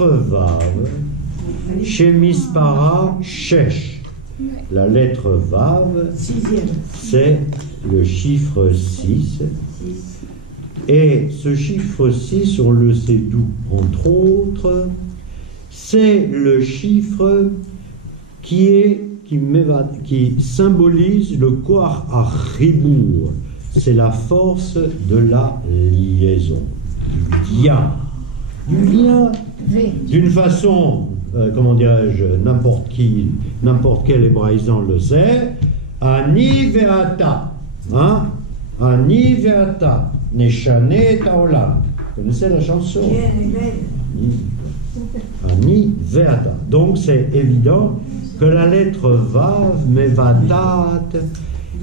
lettre Vav, chez Mispara Shesh. La lettre Vav, c'est le chiffre 6. Et ce chiffre 6, on le sait d'où? Entre autres, c'est le chiffre qui symbolise le Koach HaChibur. C'est la force de la liaison, du lien. Du lien, d'une façon, comment dirais-je, n'importe quel hébraïsant le sait, Ani ve'ata, hein? Ani ve'ata, neshane et haolam. Vous connaissez la chanson? Ani ve'ata. Donc c'est évident que la lettre Vav, Mevatat,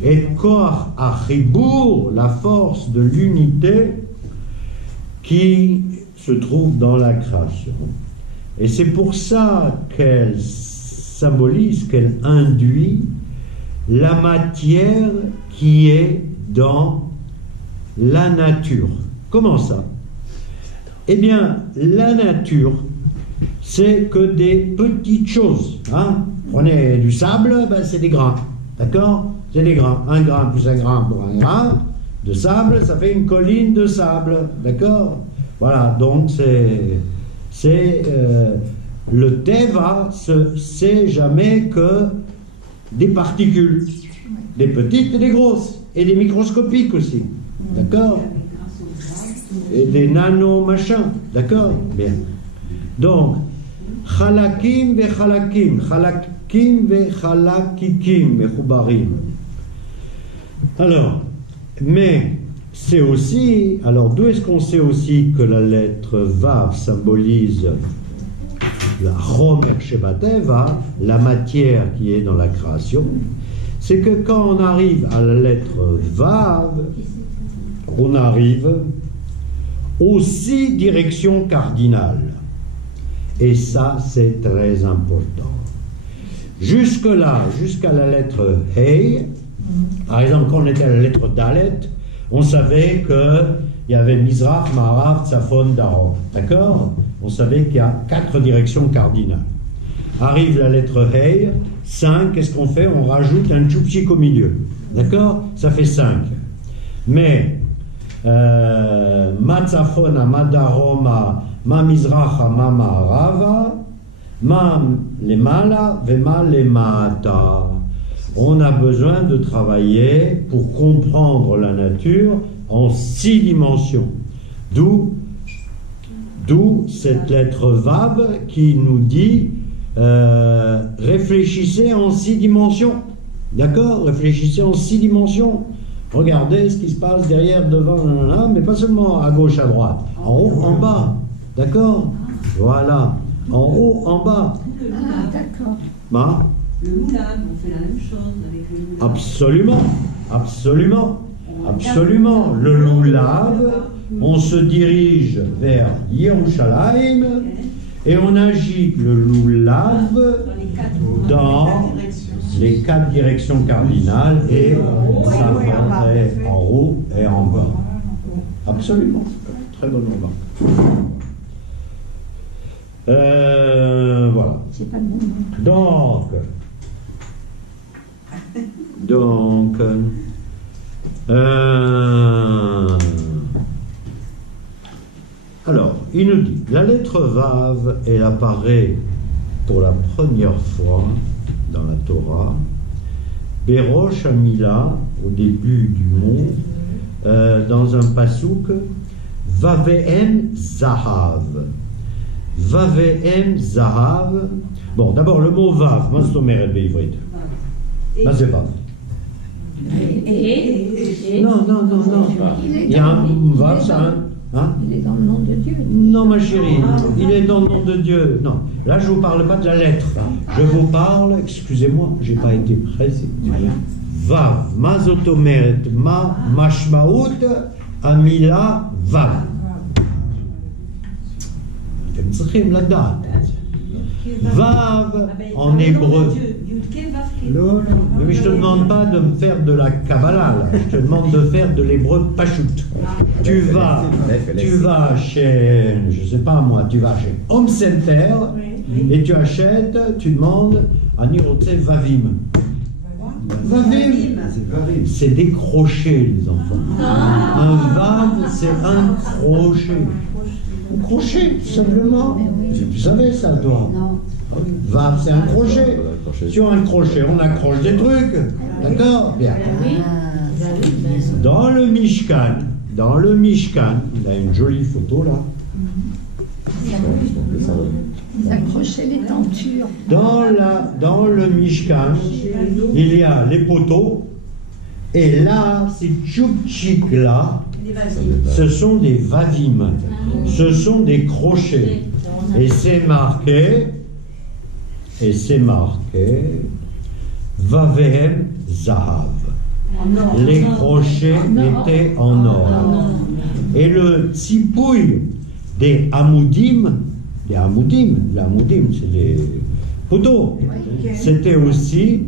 et Koach HaChibur, la force de l'unité qui se trouve dans la création. Et c'est pour ça qu'elle symbolise, qu'elle induit la matière qui est dans la nature. Comment ça? Eh bien, la nature, c'est que des petites choses. Hein? Prenez du sable, ben c'est des grains. D'accord? C'est des grains. Un grain plus un grain pour un grain de sable, ça fait une colline de sable. D'accord? Voilà, donc le Teva, c'est jamais que des particules, des petites et des grosses, et des microscopiques aussi. D'accord? Et des nano-machins. D'accord? Bien. Donc, Chalakim ve Chalakim, Chalakim ve Chalakikim, Mechubarim. Alors, mais c'est aussi, alors d'où est-ce qu'on sait aussi que la lettre Vav symbolise la Chomer Shebateva, la matière qui est dans la création? C'est que quand on arrive à la lettre Vav, on arrive aux 6 directions cardinales. Et ça, c'est très important. Jusque-là, jusqu'à la lettre Hey, par exemple, quand on était à la lettre Dalet, on savait qu'il y avait Mizrach, Ma'arav, Tzafon, Darom. D'accord? On savait qu'il y a 4 directions cardinales. Arrive la lettre Hey, 5, qu'est-ce qu'on fait? On rajoute un tchoupchik au milieu. D'accord? Ça fait 5. Mais, Ma Tzafona, Ma Daroma, Ma Mizracha, Ma Ma'arava, Ma Lemala, Vema Lemata. On a besoin de travailler pour comprendre la nature en 6 dimensions. D'où cette lettre Vav qui nous dit réfléchissez en 6 dimensions. D'accord? Réfléchissez en 6 dimensions. Regardez ce qui se passe derrière, devant, mais pas seulement à gauche, à droite. En haut, en bas. D'accord? Voilà. En haut, en bas. Ah, d'accord. Bah, le moulab, on fait la même chose avec le moulab. Absolument, absolument, absolument. Le loulav, on se dirige vers Yerushalayim et on agite le loulav dans les 4 directions cardinales et ça ferait en haut et en bas. Absolument. Très bonne remarque. Voilà. Donc, alors, il nous dit, la lettre Vav, elle apparaît pour la première fois dans la Torah, Berosh Hamila, au début du mot, dans un pasouk, Vavehem Zahav. Vavehem Zahav. Bon, d'abord le mot Vav, Mastomer et Ivrit. Là, c'est Vav. Non. Il y a un Vav, ça. Hein? Il est dans le nom de Dieu. Non, ma chérie, il est dans le nom de Dieu. Non, là, je ne vous parle pas de la lettre. Je vous parle, excusez-moi, je n'ai pas été précis. Vav, Mazotomeret, Ma, Mashmaout, Amila, Vav. אתם צריכים לדעת. Vav, en hébreu. Mais je te demande pas de me faire de la Kabbalah, là. Je te demande de faire de l'hébreu Pashut. Tu vas chez, je sais pas moi, tu vas chez Home Center et tu achètes, tu demandes Anirotse Vavim. Vavim, c'est des crochets, les enfants. Un vav, c'est un crochet. Un crochet, tout simplement. Tu savais ça, toi? Vav, c'est un crochet. Sur un crochet, on accroche des trucs. D'accord? Bien. Dans le Mishkan, on a une jolie photo là. Ils accrochaient les tentures. Dans le Mishkan, il y a les poteaux. Et là, ces tchoupchiks là, ce sont des vavim. Ce sont des crochets. Et c'est marqué, Vavehem Zahav. Les crochets étaient en or. Et le tzipouille des Hamoudim, c'est les poteaux, c'était aussi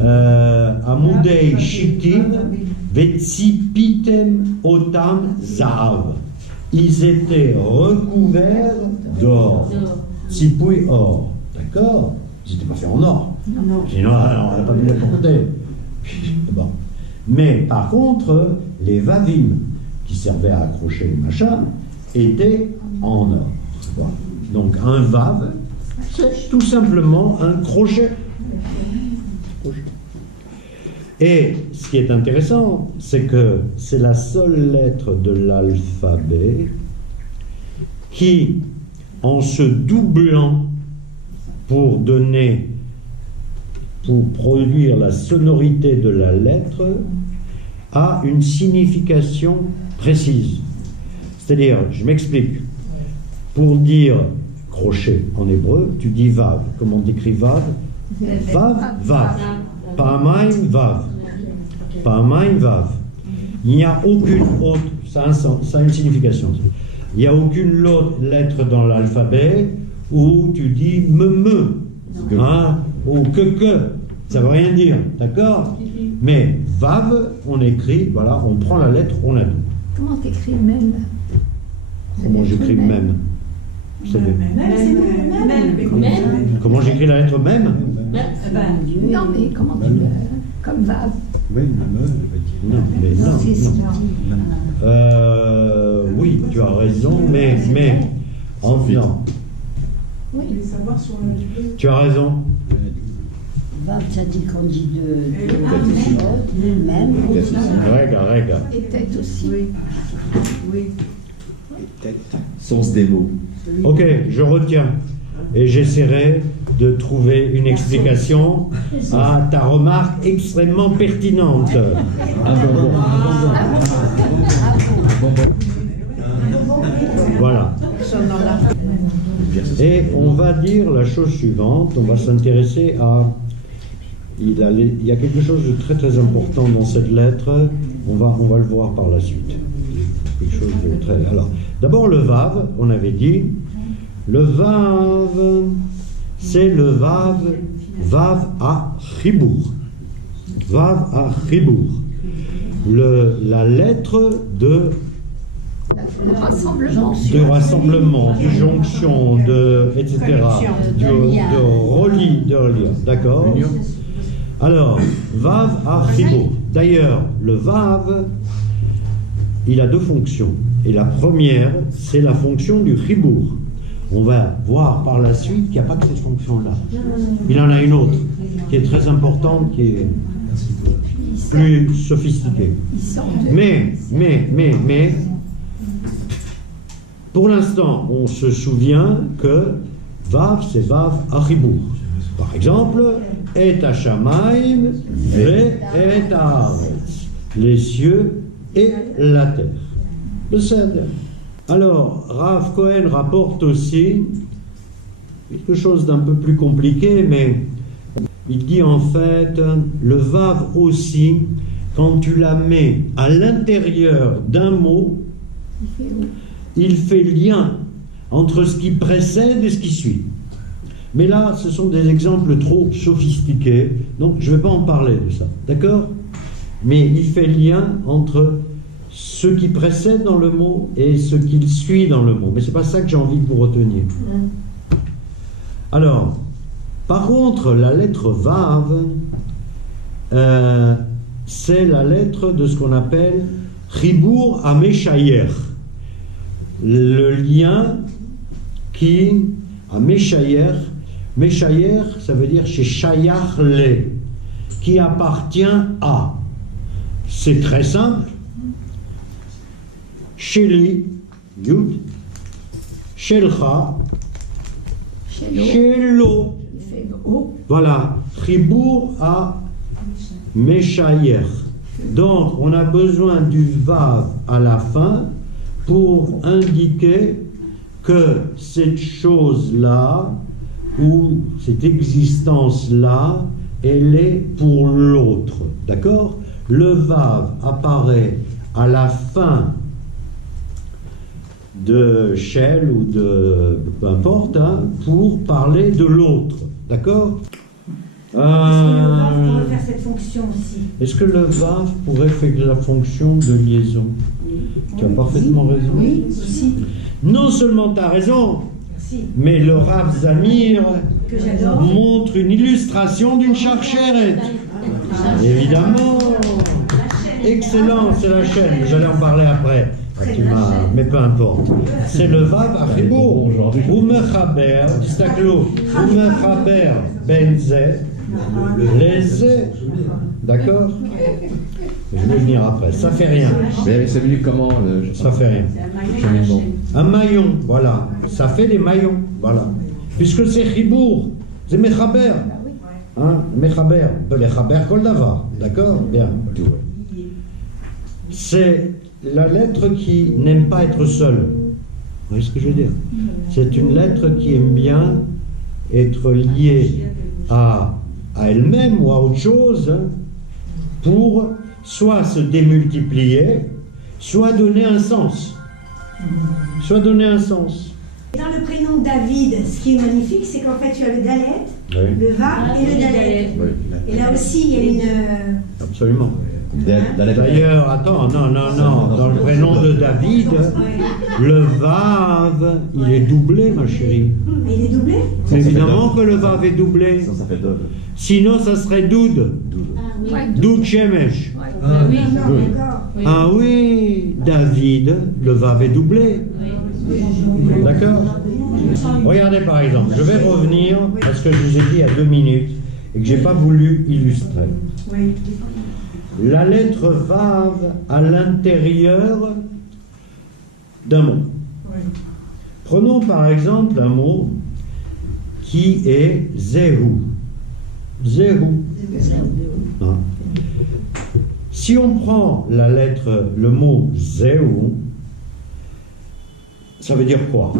Hamoudei Shitim Vetzipitem Otam Zahav. Ils étaient recouverts d'or. Tzipouille or. D'accord? Ils n'étaient pas faits en or. Sinon, on n'a pas pu les porter. Bon. Mais par contre, les vavim qui servaient à accrocher les machins étaient en or. Voilà. Donc un vav, c'est tout simplement un crochet. Et ce qui est intéressant, c'est que c'est la seule lettre de l'alphabet qui, en se doublant pour produire la sonorité de la lettre, a une signification précise. C'est-à-dire, je m'explique, pour dire crochet en hébreu, tu dis vav. Comment on écrit vav? Vav, vav. Pa'amaim, vav. Pa'amaim, vav. Il n'y a aucune autre, ça a une signification. Il n'y a aucune autre lettre dans l'alphabet où tu dis me, hein, ou que. Ça ne veut rien dire, d'accord? Mais vav, on écrit, voilà, on prend la lettre, on la double. Comment t'écris même? Comment j'écris même? Vous savez. Comment j'écris la lettre même? Non, mais comment tu comme vav? Non, mais non. Oui, tu as raison, mais non. Oui. Tu as raison. Vav, ça dit qu'on dit de même. Rega. Et tête aussi. Oui. Sens des mots. Ok, je retiens. Et j'essaierai de trouver une explication à ta remarque extrêmement pertinente. Voilà. Et on va dire la chose suivante, on va s'intéresser à... Il y a quelque chose de très très important dans cette lettre, on va le voir par la suite. Quelque chose de très... Alors, d'abord le Vav, on avait dit, le Vav, c'est le Vav à Chibour. Vav à Chibour. La lettre de... Du rassemblement, de jonction, etc. De relier, d'accord? Alors, Vav à Chibour. D'ailleurs, le Vav, il a deux fonctions. Et la première, c'est la fonction du Chibour. On va voir par la suite qu'il n'y a pas que cette fonction-là. Il en a une autre, qui est très importante, qui est plus sophistiquée. Mais, pour l'instant, on se souvient que Vav, c'est Vav à Chibour. Par exemple, Et Hashamaim ve Et Haaretz, les cieux et la terre. Beseder. Alors, Rav Cohen rapporte aussi quelque chose d'un peu plus compliqué, mais il dit en fait, le Vav aussi, quand tu la mets à l'intérieur d'un mot, il fait lien entre ce qui précède et ce qui suit. Mais là, ce sont des exemples trop sophistiqués, donc je ne vais pas en parler de ça, d'accord? Mais il fait lien entre ce qui précède dans le mot et ce qu'il suit dans le mot. Mais ce n'est pas ça que j'ai envie que vous reteniez. Alors, par contre, la lettre Vav, c'est la lettre de ce qu'on appelle Chibour à Meshayer. Le lien qui, à Meshayer, Meshayer, ça veut dire chez Shayach le, qui appartient à. C'est très simple. Sheli, Yud, Shelcha, Shelo. Voilà, Chibour à Meshayer. Donc, on a besoin du Vav à la fin pour indiquer que cette chose-là, ou cette existence-là, elle est pour l'autre. D'accord? Le Vav apparaît à la fin de Shel ou de peu importe, hein, pour parler de l'autre. D'accord? Est-ce que le Vav pourrait faire cette fonction aussi? Est-ce que le Vav pourrait faire la fonction de liaison? Tu as parfaitement raison. Oui, aussi. Non seulement tu as raison, Merci. mais le Rav Zamir Que j'adore. montre une illustration d'une charcheret. Évidemment. Excellent, c'est la chaîne. J'allais en parler après. Mais peu importe. C'est le Vav à Chibour. Ou Mechaber, Tistaklo, ou Mechaber Benze, les Zé. D'accord? Je vais venir après. Ça fait rien. Mais c'est venu comment Ça fait rien. cheminement? Un maillon, voilà. Ça fait des maillons, voilà. Puisque c'est Chibour, c'est Mechaber. Hein? Mechaber, les Chaber Kol Davar. D'accord? Bien. C'est la lettre qui n'aime pas être seule. Vous voyez ce que je veux dire? C'est une lettre qui aime bien être liée à elle-même ou à autre chose pour soit se démultiplier, soit donner un sens. Soit donner un sens. Dans le prénom David, ce qui est magnifique, c'est qu'en fait, tu as le Dalet, Oui, le Vav et le Dalet. Oui. Et là aussi, il y a une... absolument. D'ailleurs, D'ailleurs, attends, non, dans le prénom de David, le Vav, il est doublé, ma chérie. Il est doublé? Évidemment que le Vav est doublé. ça fait Dov. Sinon, ça serait Doud. Doud Shemesh. Non, d'accord. Ah oui, David, le Vav est doublé. D'accord? Regardez par exemple, je vais revenir à ce que je vous ai dit il y a 2 minutes et que je n'ai pas voulu illustrer. Oui. La lettre Vav à l'intérieur d'un mot. Prenons par exemple un mot qui est Zehu. Zehu. Hein. Si on prend la lettre, le mot Zehu, ça veut dire quoi?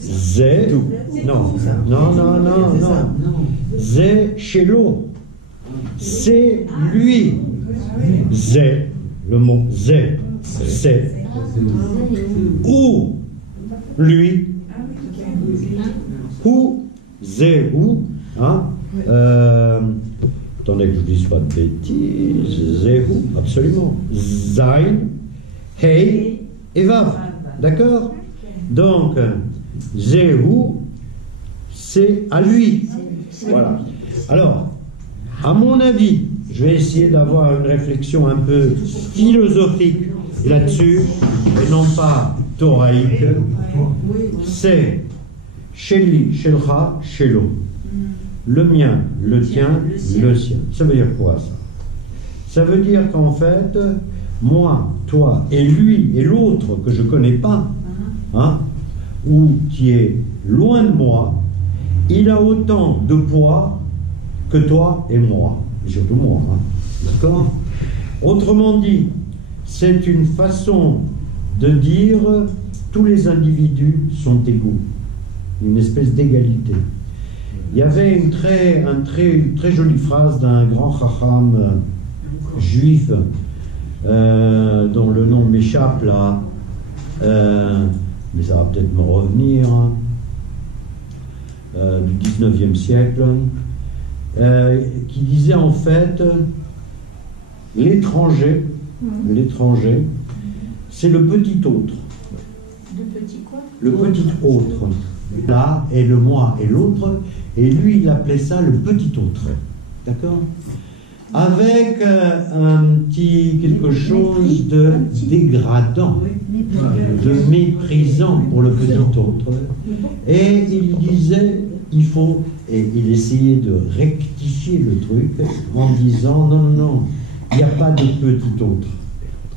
Zé. Non. Zé Shelo. C'est lui. Zé. Le mot Zé. C'est. Ou lui. Ou Zé. Ou. Hein? Attendez que je ne dise pas de bêtises. Zé. Ou. Absolument. Zain. Hey. Et Vav. D'accord? Donc, Zéhu, c'est à lui. Voilà. Alors, à mon avis, je vais essayer d'avoir une réflexion un peu philosophique là-dessus, et non pas thoraïque. C'est Sheli, Shelcha, Shelo. Le mien, le tien, le sien. Ça veut dire quoi, ça? Ça veut dire qu'en fait, moi, toi et lui et l'autre que je ne connais pas, hein, ou qui est loin de moi, il a autant de poids que toi et moi, et surtout moi, hein, d'accord? Autrement dit, c'est une façon de dire tous les individus sont égaux, une espèce d'égalité. Il y avait une très jolie phrase d'un grand chacham juif dont le nom m'échappe là, mais ça va peut-être me revenir. du 19e siècle, qui disait en fait l'étranger, c'est le petit autre. Le petit quoi? Le petit autre. Là, et le moi et l'autre, et lui, il appelait ça le petit autre. D'accord? Avec un petit quelque chose de dégradant, de méprisant pour le petit autre. Et il disait, et il essayait de rectifier le truc en disant, non, non, non, il n'y a pas de petit autre.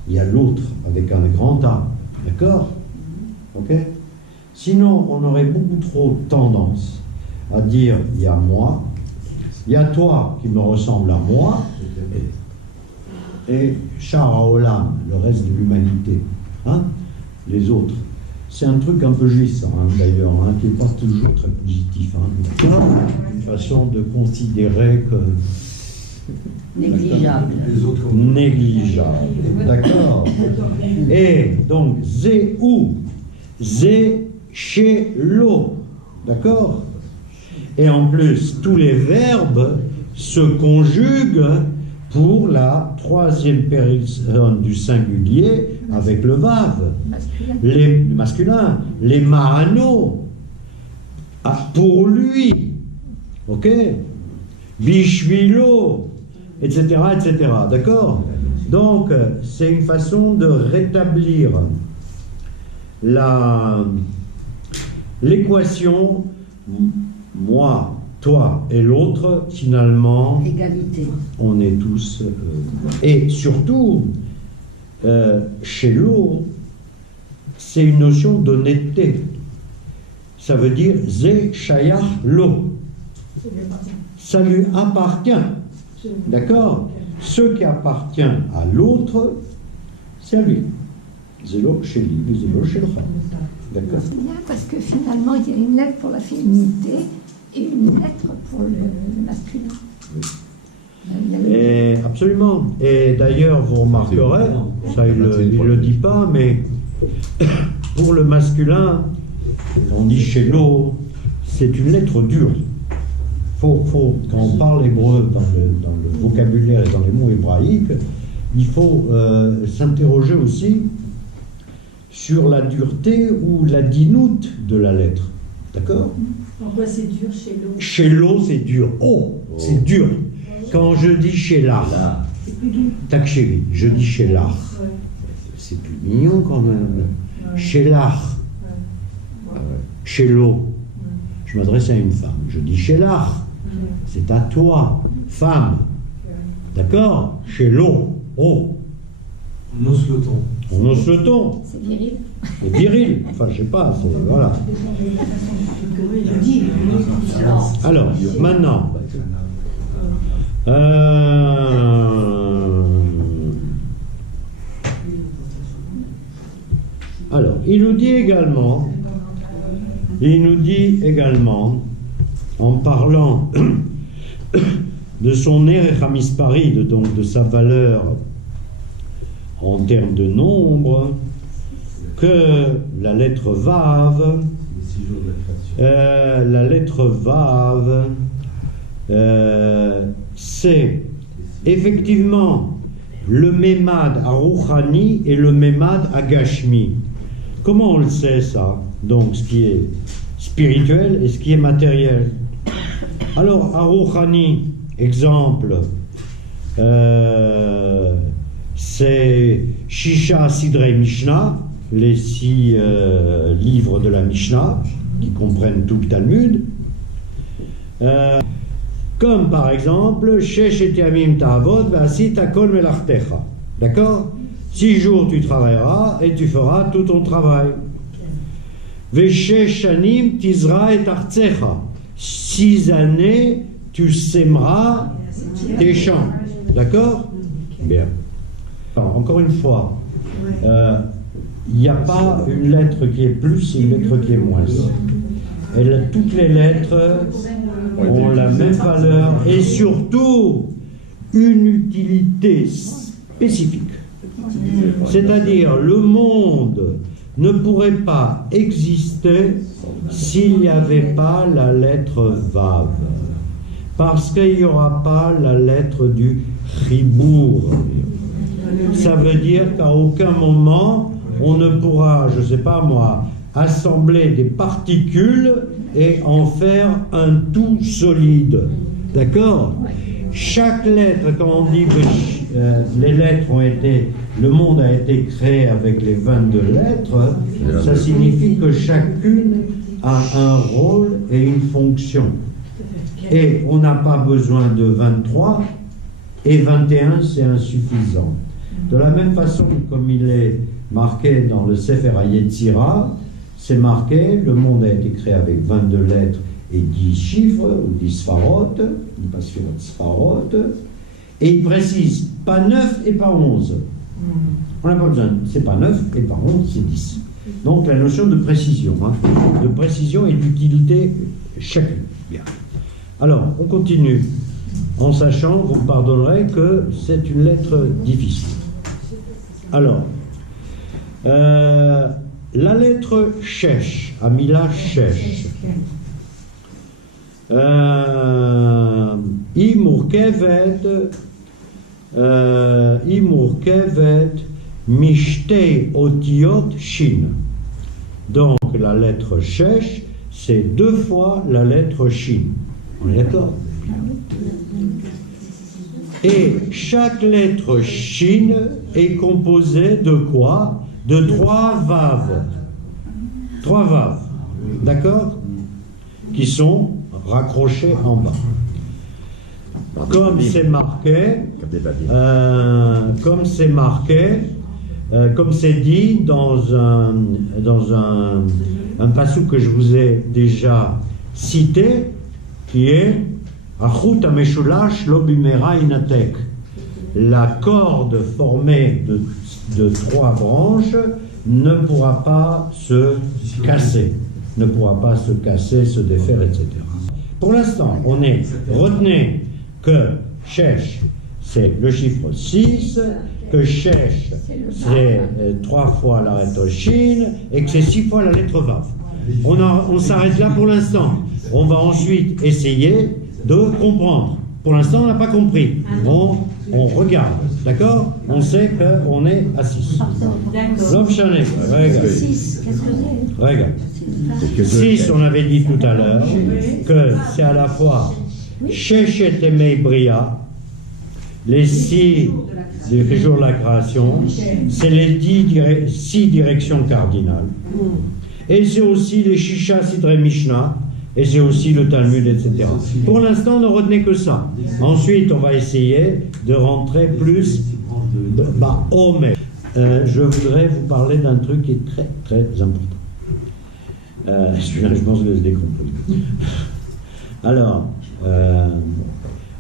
Il y a l'autre avec un grand A. D'accord? Ok? Sinon, on aurait beaucoup trop tendance à dire, il y a moi, il y a toi qui me ressemble à moi, et Shara Olam, le reste de l'humanité, hein, les autres. C'est un truc un peu juif, hein, d'ailleurs, hein, qui n'est pas toujours très positif. Hein. Une façon de considérer que... Négligeable. Négligeable. D'accord. Et donc, Zé ou, Zé chez l'eau. D'accord. Et en plus, tous les verbes se conjuguent pour la troisième personne du singulier avec le vav. Les masculins, les ma'ano, pour lui. Ok? Bishvilo, etc., etc. D'accord? Donc, c'est une façon de rétablir l'équation moi, toi et l'autre, finalement, égalité. On est tous... et surtout, chez l'eau, c'est une notion d'honnêteté. Ça veut dire « Zé shayach lo ». Ça lui appartient. D'accord? Ce qui appartient à l'autre, c'est à lui. Zélo chez lui, zélo chez le femme. D'accord? C'est bien parce que finalement, il y a une lettre pour la féminité et une lettre pour le masculin. Oui. Et absolument. Et d'ailleurs, vous remarquerez, ça il ne le dit pas, mais pour le masculin, on dit chez l'eau, c'est une lettre dure. Quand on parle hébreu dans le vocabulaire et dans les mots hébraïques, il faut s'interroger aussi sur la dureté ou la dinoute de la lettre. D'accord? En quoi c'est dur chez l'eau? Chez l'eau, c'est dur. Oh, c'est dur. Quand je dis chez l'art, takchévi, je dis chez l'art. C'est plus mignon quand même. Chez l'art. Chez l'eau. Je m'adresse à une femme. Je dis chez l'art. C'est à toi, femme. D'accord? Chez l'eau. Oh. On hausse le ton. On hausse le ton. C'est viril. C'est viril. Enfin, je sais pas. Voilà. Alors, maintenant. Alors, il nous dit également, en parlant de son Erech HaMisparid, donc de sa valeur en termes de nombre, que la lettre Vav, c'est effectivement le Memad à Rouhani et le Memad à Gashmi. Comment on le sait ça? Donc ce qui est spirituel et ce qui est matériel. Alors à Rouhani, exemple, c'est Shisha Sidrei Mishnah, les 6 livres de la Mishnah qui comprennent tout le Talmud. Comme par exemple, Shesh et Yamim Ta'avod V'asit Kol Melartecha. D'accord? 6 jours tu travailleras et tu feras tout ton travail. Ve'shesh shanim tizra et artzecha. 6 années tu sèmeras tes champs. D'accord? Bien. Alors, encore une fois, il n'y a pas une lettre qui est plus et une lettre qui est moins. Toutes les lettres ont la même valeur et surtout une utilité spécifique. C'est-à-dire, le monde ne pourrait pas exister s'il n'y avait pas la lettre Vav. Parce qu'il n'y aura pas la lettre du Chibour. Ça veut dire qu'à aucun moment, on ne pourra, je ne sais pas moi, assembler des particules et en faire un tout solide. D'accord? Chaque lettre, quand on dit que les lettres ont été, le monde a été créé avec les 22 lettres, ça signifie que chacune a un rôle et une fonction. Et on n'a pas besoin de 23, et 21 c'est insuffisant. De la même façon, comme il est marqué dans le Sefer HaYetzira, c'est marqué, le monde a été créé avec 22 lettres et 10 chiffres, ou 10 sfarot, il passe sur sfarot, et il précise, pas 9 et pas 11. On n'a pas besoin, c'est pas 9 et pas 11, c'est 10. Donc la notion de précision et d'utilité chacune. Bien. Alors, on continue, en sachant, vous me pardonnerez, que c'est une lettre difficile. Alors, la lettre Shesh, Amila Shesh, היא מורכבת משתי אותיות שין. Donc la lettre Shesh, c'est 2 fois la lettre Shin. On est d'accord? Et chaque lettre Shin est composée de quoi? De 3 vav. 3 vav. D'accord? Qui sont raccrochés en bas. Comme c'est marqué, comme c'est dit dans un passage que je vous ai déjà cité, qui est Achut HaMeshulash Lo Bimera Inatek. La corde formée de 3 branches ne pourra pas se casser, se défaire, etc. Pour l'instant, retenez que Shesh, c'est le chiffre 6, que Shesh, c'est 3 fois la lettre Shin, et que c'est 6 fois la lettre Vav. On s'arrête là pour l'instant. On va ensuite essayer de comprendre. Pour l'instant, on n'a pas compris. On regarde, d'accord? On sait qu'on est à 6. L'homme chané, regarde. 6, qu'est-ce que c'est? Regarde. 6, on avait dit tout à l'heure que c'est à la fois Sheshet Emei Bria, les 6 jours de la création, c'est les 6 directions cardinales, et c'est aussi les Shisha Sidrei Mishnah, et c'est aussi le Talmud, etc. Pour l'instant, ne retenez que ça. Ensuite, on va essayer de rentrer plus Omer. Je voudrais vous parler d'un truc qui est très très important. Celui-là, je pense que je décompose. Alors,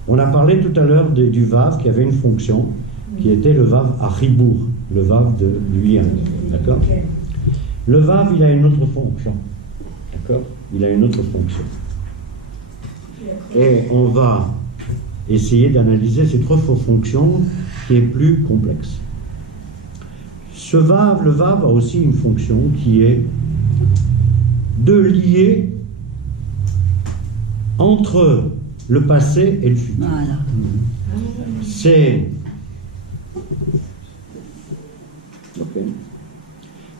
on a parlé tout à l'heure du Vav qui avait une fonction, qui était le Vav à Chibour, le Vav de lui. D'accord? Le Vav, il a une autre fonction. D'accord? Il a une autre fonction. Et on va essayer d'analyser cette autre fonction qui est plus complexe. Ce Vav, le Vav a aussi une fonction qui est de lier entre le passé et le futur. Voilà.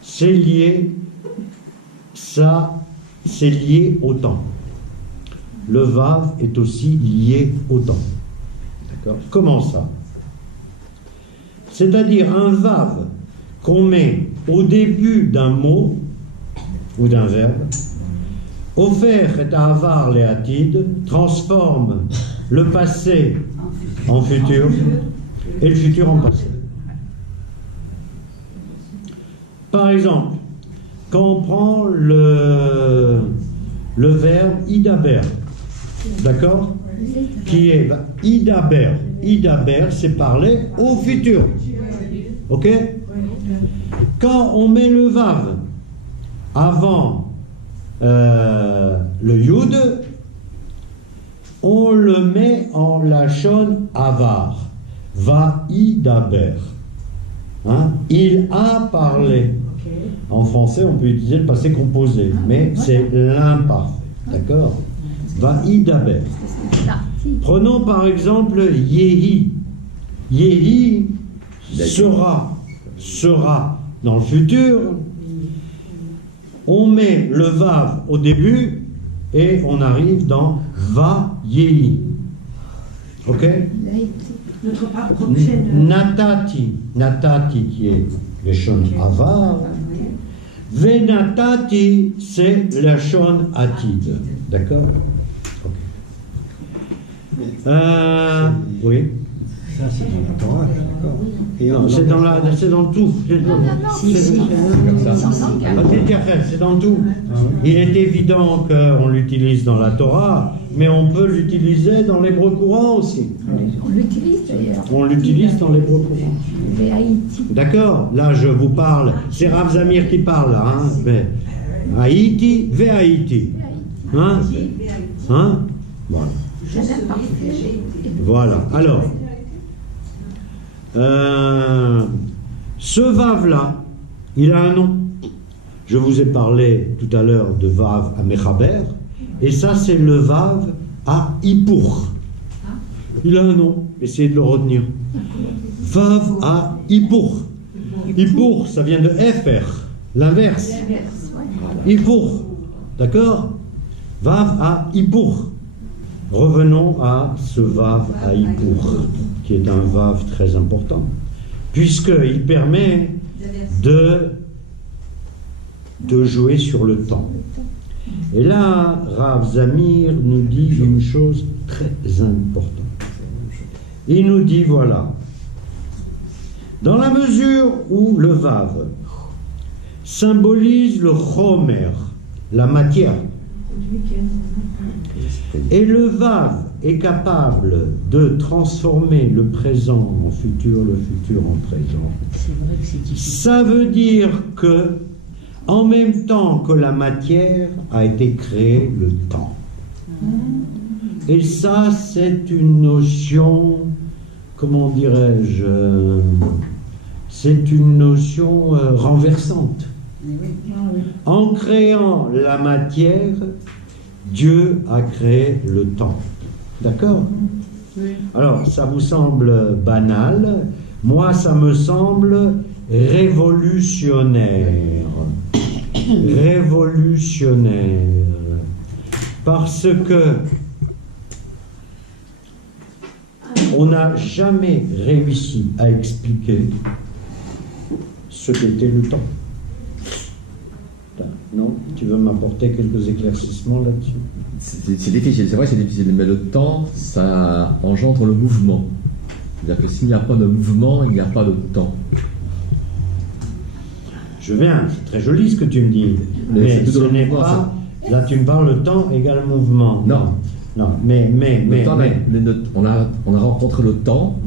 C'est lié, ça, c'est lié au temps. Le Vav est aussi lié au temps. D'accord? Comment ça? C'est-à-dire un Vav qu'on met au début d'un mot ou d'un verbe, Ofer et Avar les Atid transforme le passé en futur et le futur en passé. Par exemple, quand on prend le verbe idaber, d'accord? Qui est idaber. Idaber, c'est parler au futur. Ok? Quand on met le vav avant le yud, on le met en lachon avar. Va idaber. Hein? Il a parlé. En français, on peut utiliser le passé composé, mais c'est l'imparfait. D'accord? Va idaber. Prenons par exemple Yehi. Yehi sera dans le futur. On met le vav au début et on arrive dans va Yehi. Ok? Notre prochaine. Natati qui est le shon avar. Venatati, c'est le shon atid. D'accord? Oui. Ça, c'est dans la Torah, d'accord. Et Non, c'est dans le tout. C'est dans tout. Il est évident qu'on l'utilise dans la Torah, mais on peut l'utiliser dans l'hébreu courant aussi. On l'utilise d'ailleurs. On l'utilise dans l'hébreu courant. Haïti. D'accord? Là, je vous parle. C'est Rav Zamir qui parle, là. Hein? Mais Haïti, ve Haïti. Hein? Hein? Voilà. Voilà. Alors, ce vav-là, il a un nom. Je vous ai parlé tout à l'heure de vav à Mechaber, et ça, c'est le vav à Hippour. Il a un nom. Essayez de le retenir. Vav à Hippour. Hippour, ça vient de Efer, l'inverse. Hippour. D'accord? Vav à Hippour. Revenons à ce vav à Hippour, qui est un vav très important, puisqu'il permet de jouer sur le temps. Et là, Rav Zamir nous dit une chose très importante. Il nous dit, voilà, dans la mesure où le vav symbolise le chomer, la matière, et le vav est capable de transformer le présent en futur, le futur en présent. Ça veut dire que, en même temps que la matière, a été créé le temps. Et ça, c'est une notion, comment dirais-je, c'est une notion renversante. En créant la matière, Dieu a créé le temps. D'accord? Alors, ça vous semble banal. Moi, ça me semble révolutionnaire. Révolutionnaire. Parce que on n'a jamais réussi à expliquer ce qu'était le temps. Non? Tu veux m'apporter quelques éclaircissements là-dessus? C'est difficile, c'est vrai que c'est difficile, mais le temps, ça engendre le mouvement. C'est-à-dire que s'il n'y a pas de mouvement, il n'y a pas de temps. Je viens, c'est très joli ce que tu me dis, mais ce n'est pas... Là, tu me parles de temps égale mouvement. Non. Non, mais... On a rencontré le temps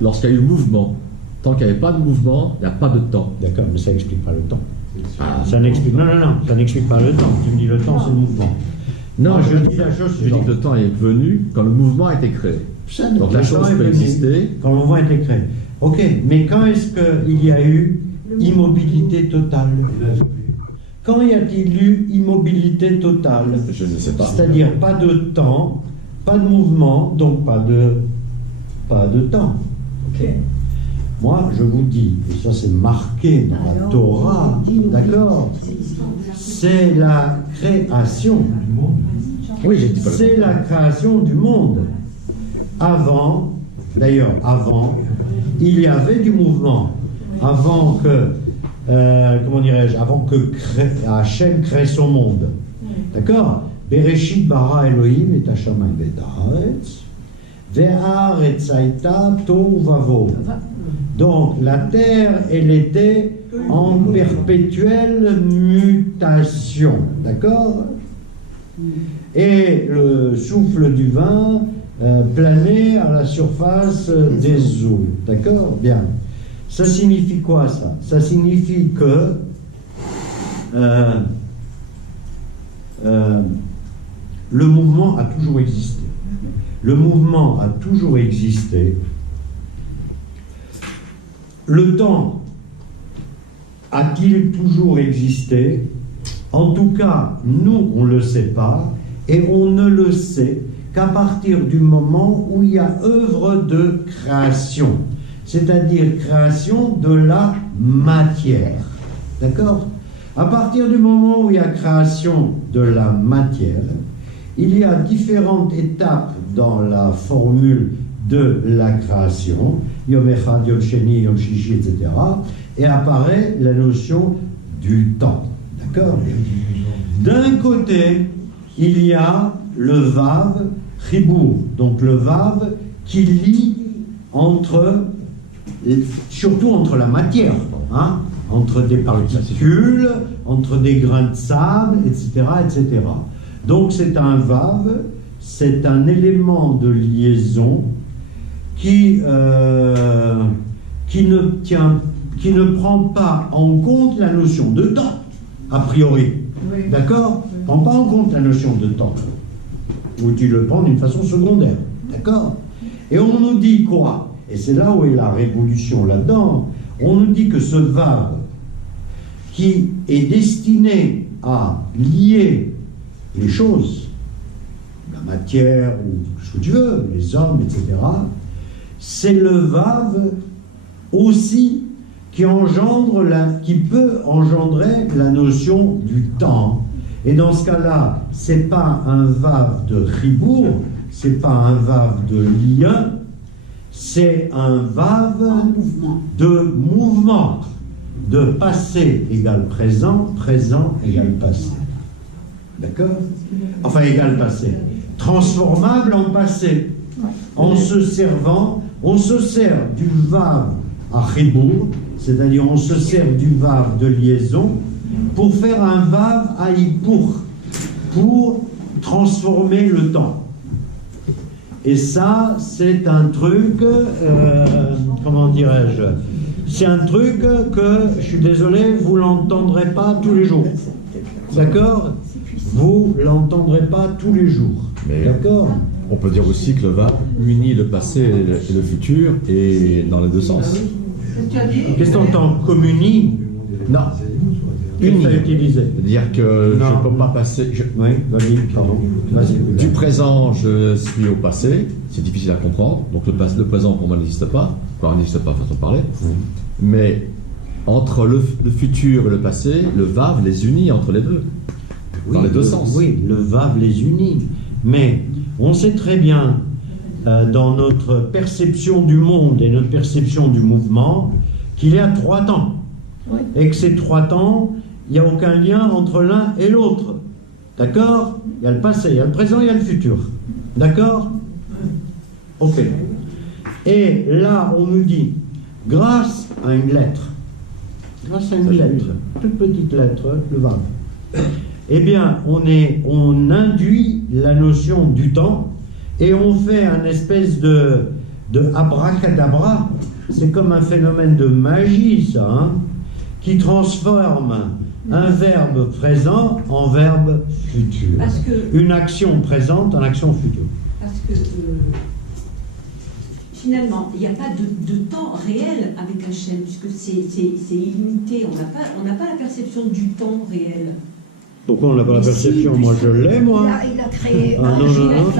lorsqu'il y a eu mouvement. Tant qu'il n'y avait pas de mouvement, il n'y a pas de temps. D'accord, mais ça n'explique pas le temps. Ça n'explique... Non, ça n'explique pas le temps. Tu me dis le temps, c'est le mouvement. Non, moi, je dis la chose je dis que le temps est venu quand le mouvement a été créé. Donc la chose peut exister. Quand le mouvement a été créé. Ok, mais quand est-ce qu'il y a eu immobilité totale? Quand y a-t-il eu immobilité totale? Je ne sais pas. C'est-à-dire pas de temps, pas de mouvement, donc pas de temps. Ok. Moi, je vous dis, et ça c'est marqué dans la Torah, d'accord? C'est la création du monde. Oui, j'ai dit pas. C'est la création du monde. Avant, il y avait du mouvement. Avant que, avant que Hachem crée son monde. D'accord? Bereshit bara Elohim et Hashamayim et haaretz, ve'haaretz haïta tohu vavo. Donc la terre, elle était en perpétuelle mutation. D'accord? Et le souffle du vent planait à la surface des eaux. D'accord? Bien. Ça signifie quoi, ça? Ça signifie que le mouvement a toujours existé. Le mouvement a toujours existé. Le temps A-t-il toujours existé? En tout cas, nous, on ne le sait pas, et on ne le sait qu'à partir du moment où il y a œuvre de création, c'est-à-dire création de la matière. D'accord? À partir du moment où il y a création de la matière, il y a différentes étapes dans la formule de la création, Yom Echad, Yom Sheni, Yom Shishi, etc., et apparaît la notion du temps. D'accord? D'un côté, il y a le Vav Chibur, donc le Vav qui lie entre, surtout entre la matière, hein, entre des particules, entre des grains de sable, etc., etc. Donc c'est un Vav, c'est un élément de liaison qui ne prend pas en compte la notion de temps, a priori. Oui. D'accord? Ne prend pas en compte la notion de temps. Ou tu le prends d'une façon secondaire. D'accord? Et on nous dit quoi? Et c'est là où est la révolution là-dedans. On nous dit que ce Vav, qui est destiné à lier les choses, la matière, ou ce que tu veux, les hommes, etc., c'est le Vav aussi qui peut engendrer la notion du temps. Et dans ce cas-là, c'est pas un Vav de Chibur, c'est pas un Vav de lien, c'est un Vav de mouvement, de passé égale présent, présent égale passé. D'accord? Enfin, égale passé. Transformable en passé. En se servant, on se sert du Vav à Chibur, c'est-à-dire on se sert du Vav de liaison pour faire un Vav à Hippur, pour transformer le temps. Et ça, c'est un truc, comment dirais-je, c'est un truc que, je suis désolé, vous l'entendrez pas tous les jours. D'accord? Vous l'entendrez pas tous les jours. Mais d'accord? On peut dire aussi que le Vav unit le passé et le futur, et dans les deux sens. Qu'est-ce qu'on entend? Communie? Non. Qu'est-ce que tu as utilisé? C'est-à-dire que Non. je ne peux pas passer. Oui, vas-y, pardon. Vas-y. Du présent, je suis au passé, c'est difficile à comprendre. Donc le présent pour moi n'existe pas, quoi, n'existe pas façon de parler. Mais entre le futur et le passé, le Vav les unit entre les deux, dans les deux sens. Oui, le Vav les unit. Mais on sait très bien, dans notre perception du monde et notre perception du mouvement, qu'il y a 3 temps. Oui. Et que ces 3 temps, il n'y a aucun lien entre l'un et l'autre. D'accord? Il y a le passé, il y a le présent, il y a le futur. D'accord? Ok. Et là, on nous dit, grâce à une lettre, toute petite lettre, le Vav, eh bien, on induit la notion du temps et on fait un espèce de abracadabra. C'est comme un phénomène de magie, ça, hein, qui transforme un verbe présent en verbe futur. Parce que, Une action présente en action future. parce que finalement, il n'y a pas de temps réel avec Hachem, puisque c'est illimité. On n'a pas la perception du temps réel. Pourquoi on n'a pas la Mais perception? si, Moi, je l'ai, moi. Il a créé Ah, un non, jour, non, non.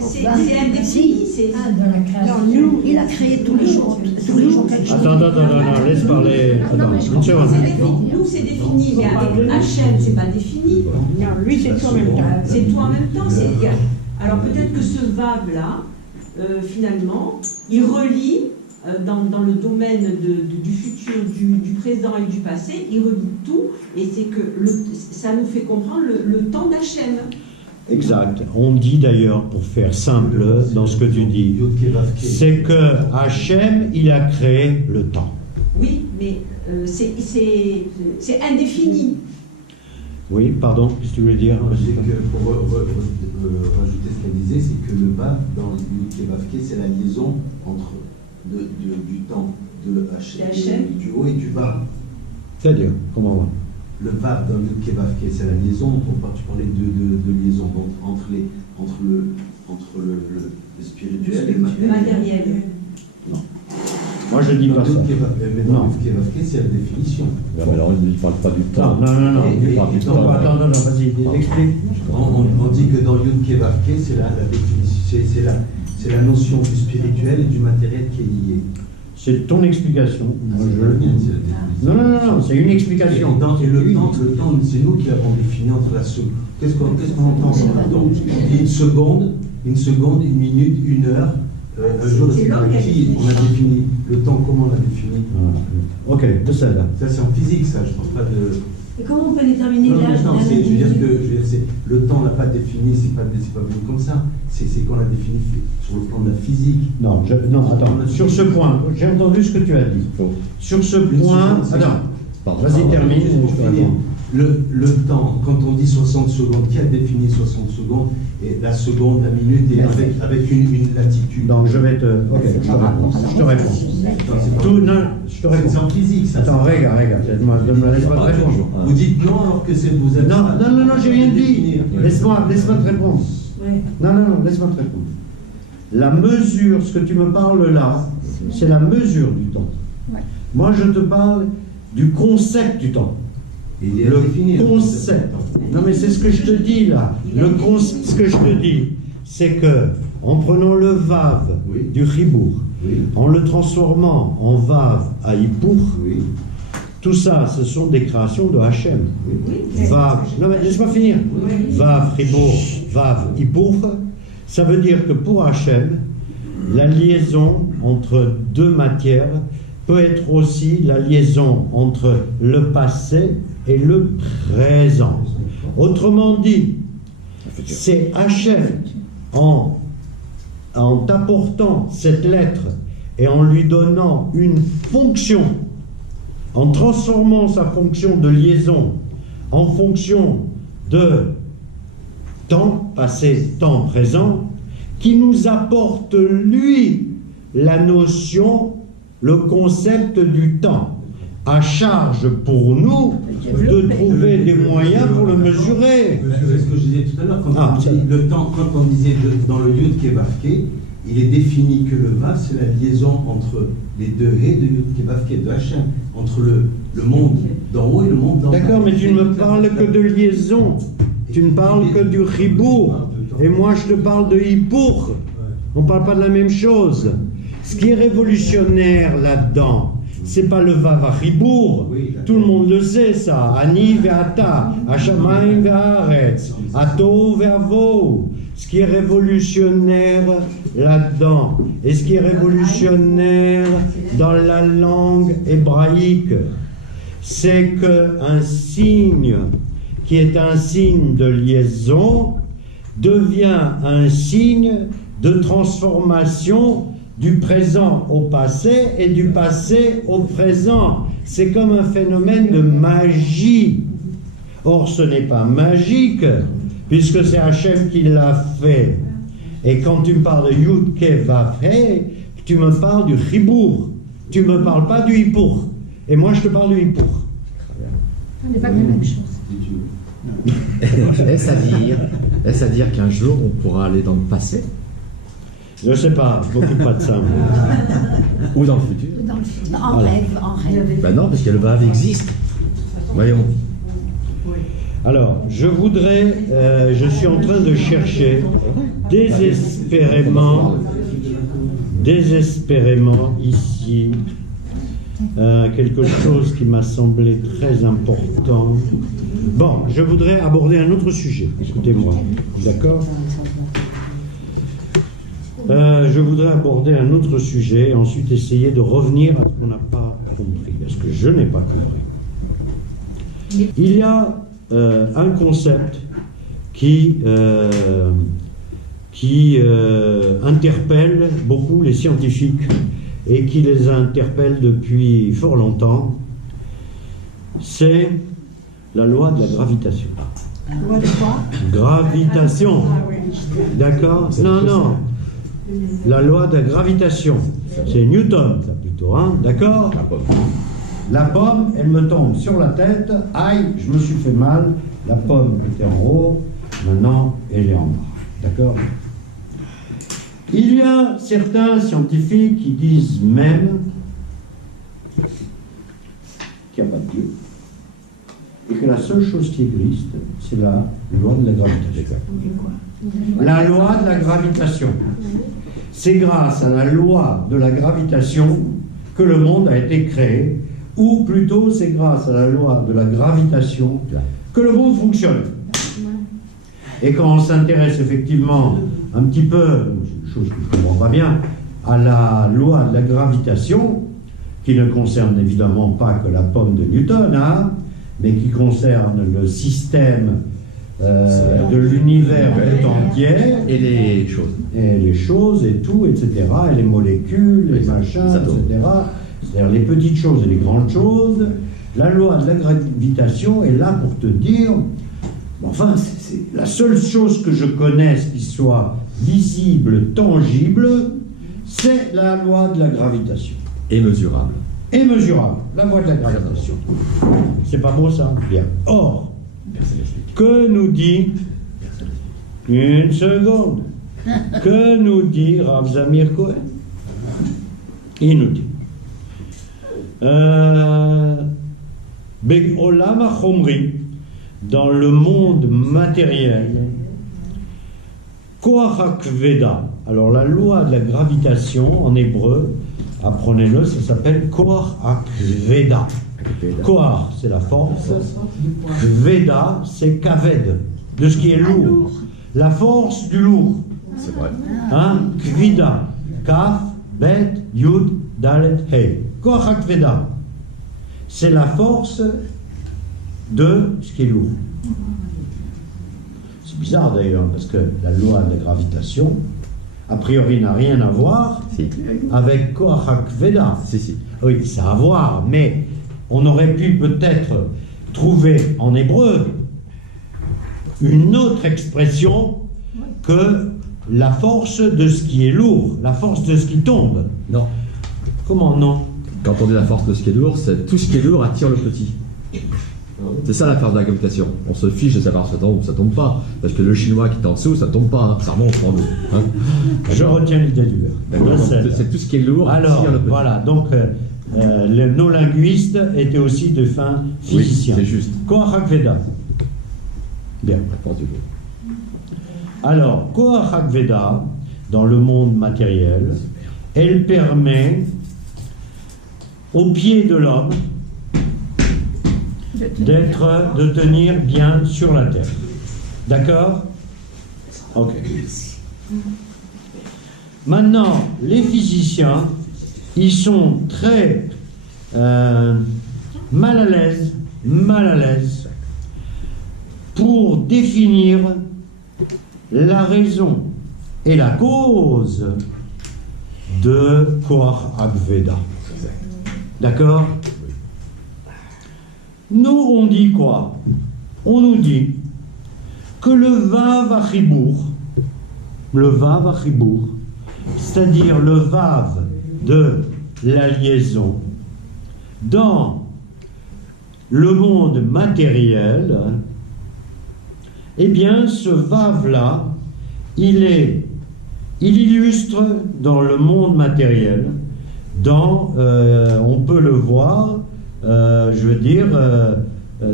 C'est indéfini. il a créé tous les jours quelque chose. Attends, laisse parler. Attends, mais je une seconde. Nous, c'est défini, mais avec Hachem, c'est pas défini. Non, lui, c'est tout en même temps. C'est tout en même temps. Alors peut-être que ce Vav-là, finalement, il relie dans le domaine du futur, du présent et du passé, il relie tout, et c'est que ça nous fait comprendre le temps d'Hachem. Exact. On dit d'ailleurs, pour faire simple, dans ce que tu dis, c'est que Hachem, il a créé le temps. Oui, mais c'est indéfini. Oui, pardon, qu'est-ce que tu voulais dire? C'est que pour rajouter ce qu'elle disait, c'est que le Vav dans le Vavke, c'est la liaison entre du temps de Hachem, du haut et du bas. C'est-à-dire, comment on va? Le Vav dans le Vavke, c'est la liaison dont tu parlais de liaison donc, entre le spirituel et le matériel. Matériel. Non. Moi, je dis pas ça. Mais dans Yud Kei Vav Kei, c'est la définition. Non, mais alors, il ne parle pas du temps. Non. Il parle du temps. Attends, vas-y, explique. On dit que dans Yud Kei Vav Kei, c'est la définition, c'est la notion du spirituel et du matériel qui est liée. C'est ton explication. Moi, C'est la mienne, c'est la définition. Non, c'est une explication. Et le temps, c'est nous qui l'avons défini entre la seconde. Qu'est-ce qu'on entend par là? Donc, une seconde, une minute, une heure, un jour, C'est l'homme qui a défini. on a défini le temps, comment on l'a défini. Ok, de celle-là. Ça, c'est en physique, ça, je ne parle pas de. Et comment on peut déterminer Non, l'âge non, d'un je veux dire individu? que le temps, on l'a pas défini, c'est pas venu comme ça. C'est qu'on l'a défini sur le plan de la physique. Non, attends. Sur ce point, j'ai entendu ce que tu as dit. Faux. Sur ce Une point, seconde, attends. Pardon. Vas-y, termine. Juste pour je te finir, réponds. le temps, quand on dit 60 secondes, qui a défini 60 secondes? Et la seconde, la minute, et avec une latitude. Donc, je vais te. Ok, je te réponds. Je te réponds. Tout, non, je te réponds. C'est en physique, ça. Attends, regarde. Laisse-moi te répondre. Vous dites non alors que c'est vous avez. Non, j'ai rien dit. Définir. Laisse-moi te répondre. Ouais. Non, laisse-moi te répondre. La mesure, ce que tu me parles là, c'est la mesure du temps. Ouais. Moi, je te parle du concept du temps. Il est Le défini, concept. Non, mais c'est ce que je te dis là. Ce que je te dis, c'est que en prenant le vav Oui. du chibour, Oui. en le transformant en vav à hipour, Oui. tout ça, ce sont des créations de Hachem. Oui. Vav, non mais laisse-moi finir. Vav, chibour, vav, hipour, ça veut dire que pour Hachem, la liaison entre deux matières peut être aussi la liaison entre le passé et le présent. Autrement dit, c'est Hachem en t'apportant cette lettre et en lui donnant une fonction, en transformant sa fonction de liaison en fonction de temps passé, temps présent, qui nous apporte, lui, la notion, le concept du temps. À charge pour nous de trouver des moyens pour le mesurer. C'est ce que je disais tout à l'heure, quand on ça- dit le temps, quand on disait dans le Yud Kei Vav Kei, il est défini que le Vav, c'est la liaison entre les deux haies de Yud Kei Vav Kei, de Hachem, entre le monde d'en haut et le monde d'en bas. D'accord, mais tu ne me parles que de liaison. Tu ne parles que du ribour. Et moi, je te parle de hipour. On ne parle pas de la même chose. Ce qui est révolutionnaire là-dedans, c'est pas le vav à ribour. Oui, d'accord. Tout le monde le sait, ça. Ani ve'ata, hashamayim ve'aretz, ato ve'avo. Ce qui est révolutionnaire là-dedans, et ce qui est révolutionnaire dans la langue hébraïque, c'est qu'un signe qui est un signe de liaison devient un signe de transformation du présent au passé et du passé au présent. C'est comme un phénomène de magie. Or, ce n'est pas magique, puisque c'est Hachem qui l'a fait. Et quand tu me parles de Yud Kei Vav Kei, tu me parles du Chibour. Tu ne me parles pas du Hipour. Et moi, je te parle du Hipour. Ce n'est pas la même chose. Est-ce à dire qu'un jour on pourra aller dans le passé Je ne sais pas, je ne m'occupe pas de ça. moi. ou dans le futur? Dans le film. En rêve, en rêve. Ben non, parce que le vav existe. Voyons. Alors, je suis en train de chercher désespérément ici quelque chose qui m'a semblé très important. Bon, je voudrais aborder un autre sujet. Écoutez-moi, d'accord? Je voudrais aborder un autre sujet et ensuite essayer de revenir à ce qu'on n'a pas compris, à ce que je n'ai pas compris. Il y a un concept qui interpelle beaucoup les scientifiques et qui les interpelle depuis fort longtemps, c'est la loi de la gravitation. Loi de quoi? Gravitation, d'accord? Non. La loi de la gravitation, c'est Newton, ça plutôt, hein? D'accord? La pomme, elle me tombe sur la tête, aïe, je me suis fait mal, la pomme était en haut, maintenant elle est en bas, d'accord? Il y a certains scientifiques qui disent même qu'il n'y a pas de Dieu, et que la seule chose qui existe, c'est la loi de la gravitation. La loi de la gravitation. C'est grâce à la loi de la gravitation que le monde a été créé, ou plutôt c'est grâce à la loi de la gravitation que le monde fonctionne. Et quand on s'intéresse effectivement un petit peu, chose que je ne comprends pas bien, à la loi de la gravitation, qui ne concerne évidemment pas que la pomme de Newton, hein, mais qui concerne le système de l'univers tout entier. Et les choses. Et les choses, et tout, etc. Et les molécules, les machins, etc. C'est-à-dire les petites choses et les grandes choses. La loi de la gravitation est là pour te dire, enfin, c'est la seule chose que je connaisse qui soit visible, tangible, c'est la loi de la gravitation. Et mesurable. Et mesurable, la loi de la gravitation. C'est pas beau ça? Bien. Or, que nous dit, une seconde, que nous dit Rav Zamir Cohen? Il nous dit, Be'olam hachomri, dans le monde matériel, Koach HaKveda, alors la loi de la gravitation en hébreu, apprenez-le, ça s'appelle Koach HaKveda. Koach, c'est la force. Veda, c'est kaved, de ce qui est lourd. La force du lourd. C'est vrai. Hein? Kvida. Kaf, Bet, Yud, Dalet, Hey. Koach HaKveda. C'est la force de ce qui est lourd. C'est bizarre d'ailleurs, parce que la loi de la gravitation, a priori, n'a rien à voir avec Koach HaKveda. Si. Oui, ça a à voir, mais on aurait pu peut-être trouver en hébreu une autre expression que la force de ce qui est lourd, la force de ce qui tombe. Non. Comment non? Quand on dit la force de ce qui est lourd, c'est tout ce qui est lourd attire le petit. C'est ça la force de la gravitation. On se fiche de savoir si ça tombe ou ça tombe pas. Parce que le chinois qui est en dessous, ça tombe pas. Hein. Ça remonte en nous. Hein. Je retiens l'idée du verre. C'est tout ce qui est lourd alors, attire le petit. Voilà, donc nos linguistes étaient aussi de fins physiciens. Oui, c'est juste. Koach HaKveda. Bien. Alors, Koach HaKveda, dans le monde matériel, elle permet au pied de l'homme de tenir bien sur la terre. D'accord? Ok. Maintenant, les physiciens, ils sont très mal à l'aise pour définir la raison et la cause de Koach HaKveda. D'accord? Nous, on dit quoi? On nous dit que le Vav HaChibour, c'est-à-dire le Vav de la liaison, dans le monde matériel, eh bien, ce Vav-là, il illustre dans le monde matériel, on peut le voir, je veux dire,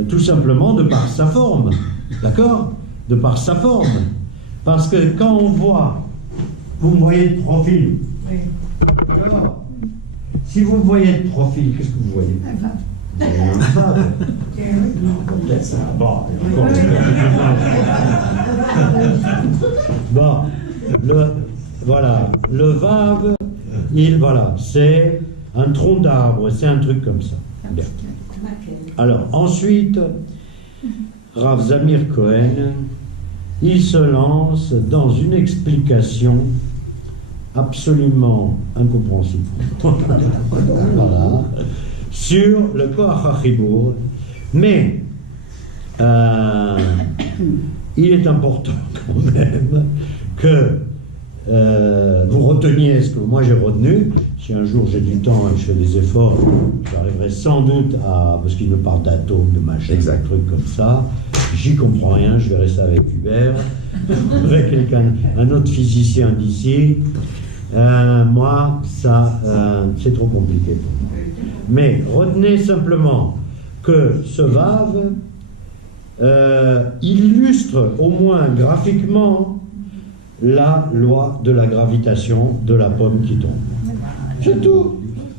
tout simplement de par sa forme, d'accord? De par sa forme. Parce que quand on voit, vous me voyez de profil. Oui. Alors, si vous me voyez de profil, qu'est-ce que vous voyez? Vous voyez un Vav. Non, peut-être ça. Bon, bon, le Vav, c'est un tronc d'arbre, c'est un truc comme ça. Bien. Alors, ensuite, Rav Zamir Cohen, il se lance dans une explication absolument incompréhensible. Voilà. Sur le Koach HaChibour, mais il est important quand même que vous reteniez ce que moi j'ai retenu. Si un jour j'ai du temps et je fais des efforts, j'arriverai sans doute à... Parce qu'il me parle d'atomes, de machin, de trucs comme ça. J'y comprends rien, je verrai ça avec Hubert, avec un autre physicien d'ici. Moi, ça, c'est trop compliqué pour moi. Mais retenez simplement que ce Vav illustre au moins graphiquement la loi de la gravitation de la pomme qui tombe. C'est tout.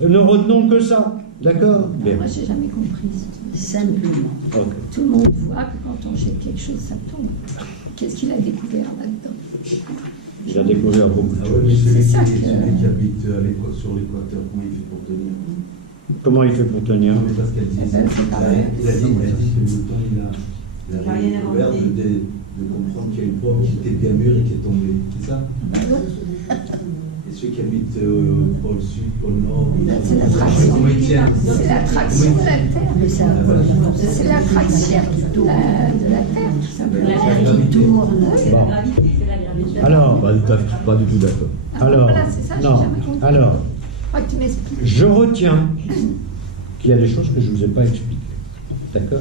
Ne retenons que ça. D'accord? Moi, j'ai jamais compris. Simplement. Ok. Tout le monde voit que quand on jette quelque chose, ça tombe. Qu'est-ce qu'il a découvert là-dedans? Il a découvert beaucoup de Ah choses. ouais, mais celui C'est ça qui que- habite sur l'équateur, comment il fait pour tenir? Comment il fait pour tenir? Mais parce qu'elle dit, Eh ben, c'est pareil. il a dit que Newton, il a Rien découvert inventé. de comprendre qu'il y a une pomme qui était bien mûre et qui est tombée. C'est ça? Ben ouais. Et ceux qui habitent au pôle sud, pôle nord, C'est l'attraction. comment ils tiennent? C'est l'attraction de la Terre. Mais ça, C'est l'attraction de la Terre, tout simplement. la Terre qui tourne. Bon. Alors, Pas du tout d'accord. Ah, alors, voilà, c'est ça, j'ai non. jamais compris. Alors, Faut que tu m'expliques. je retiens qu'il y a des choses que je ne vous ai pas expliquées. D'accord?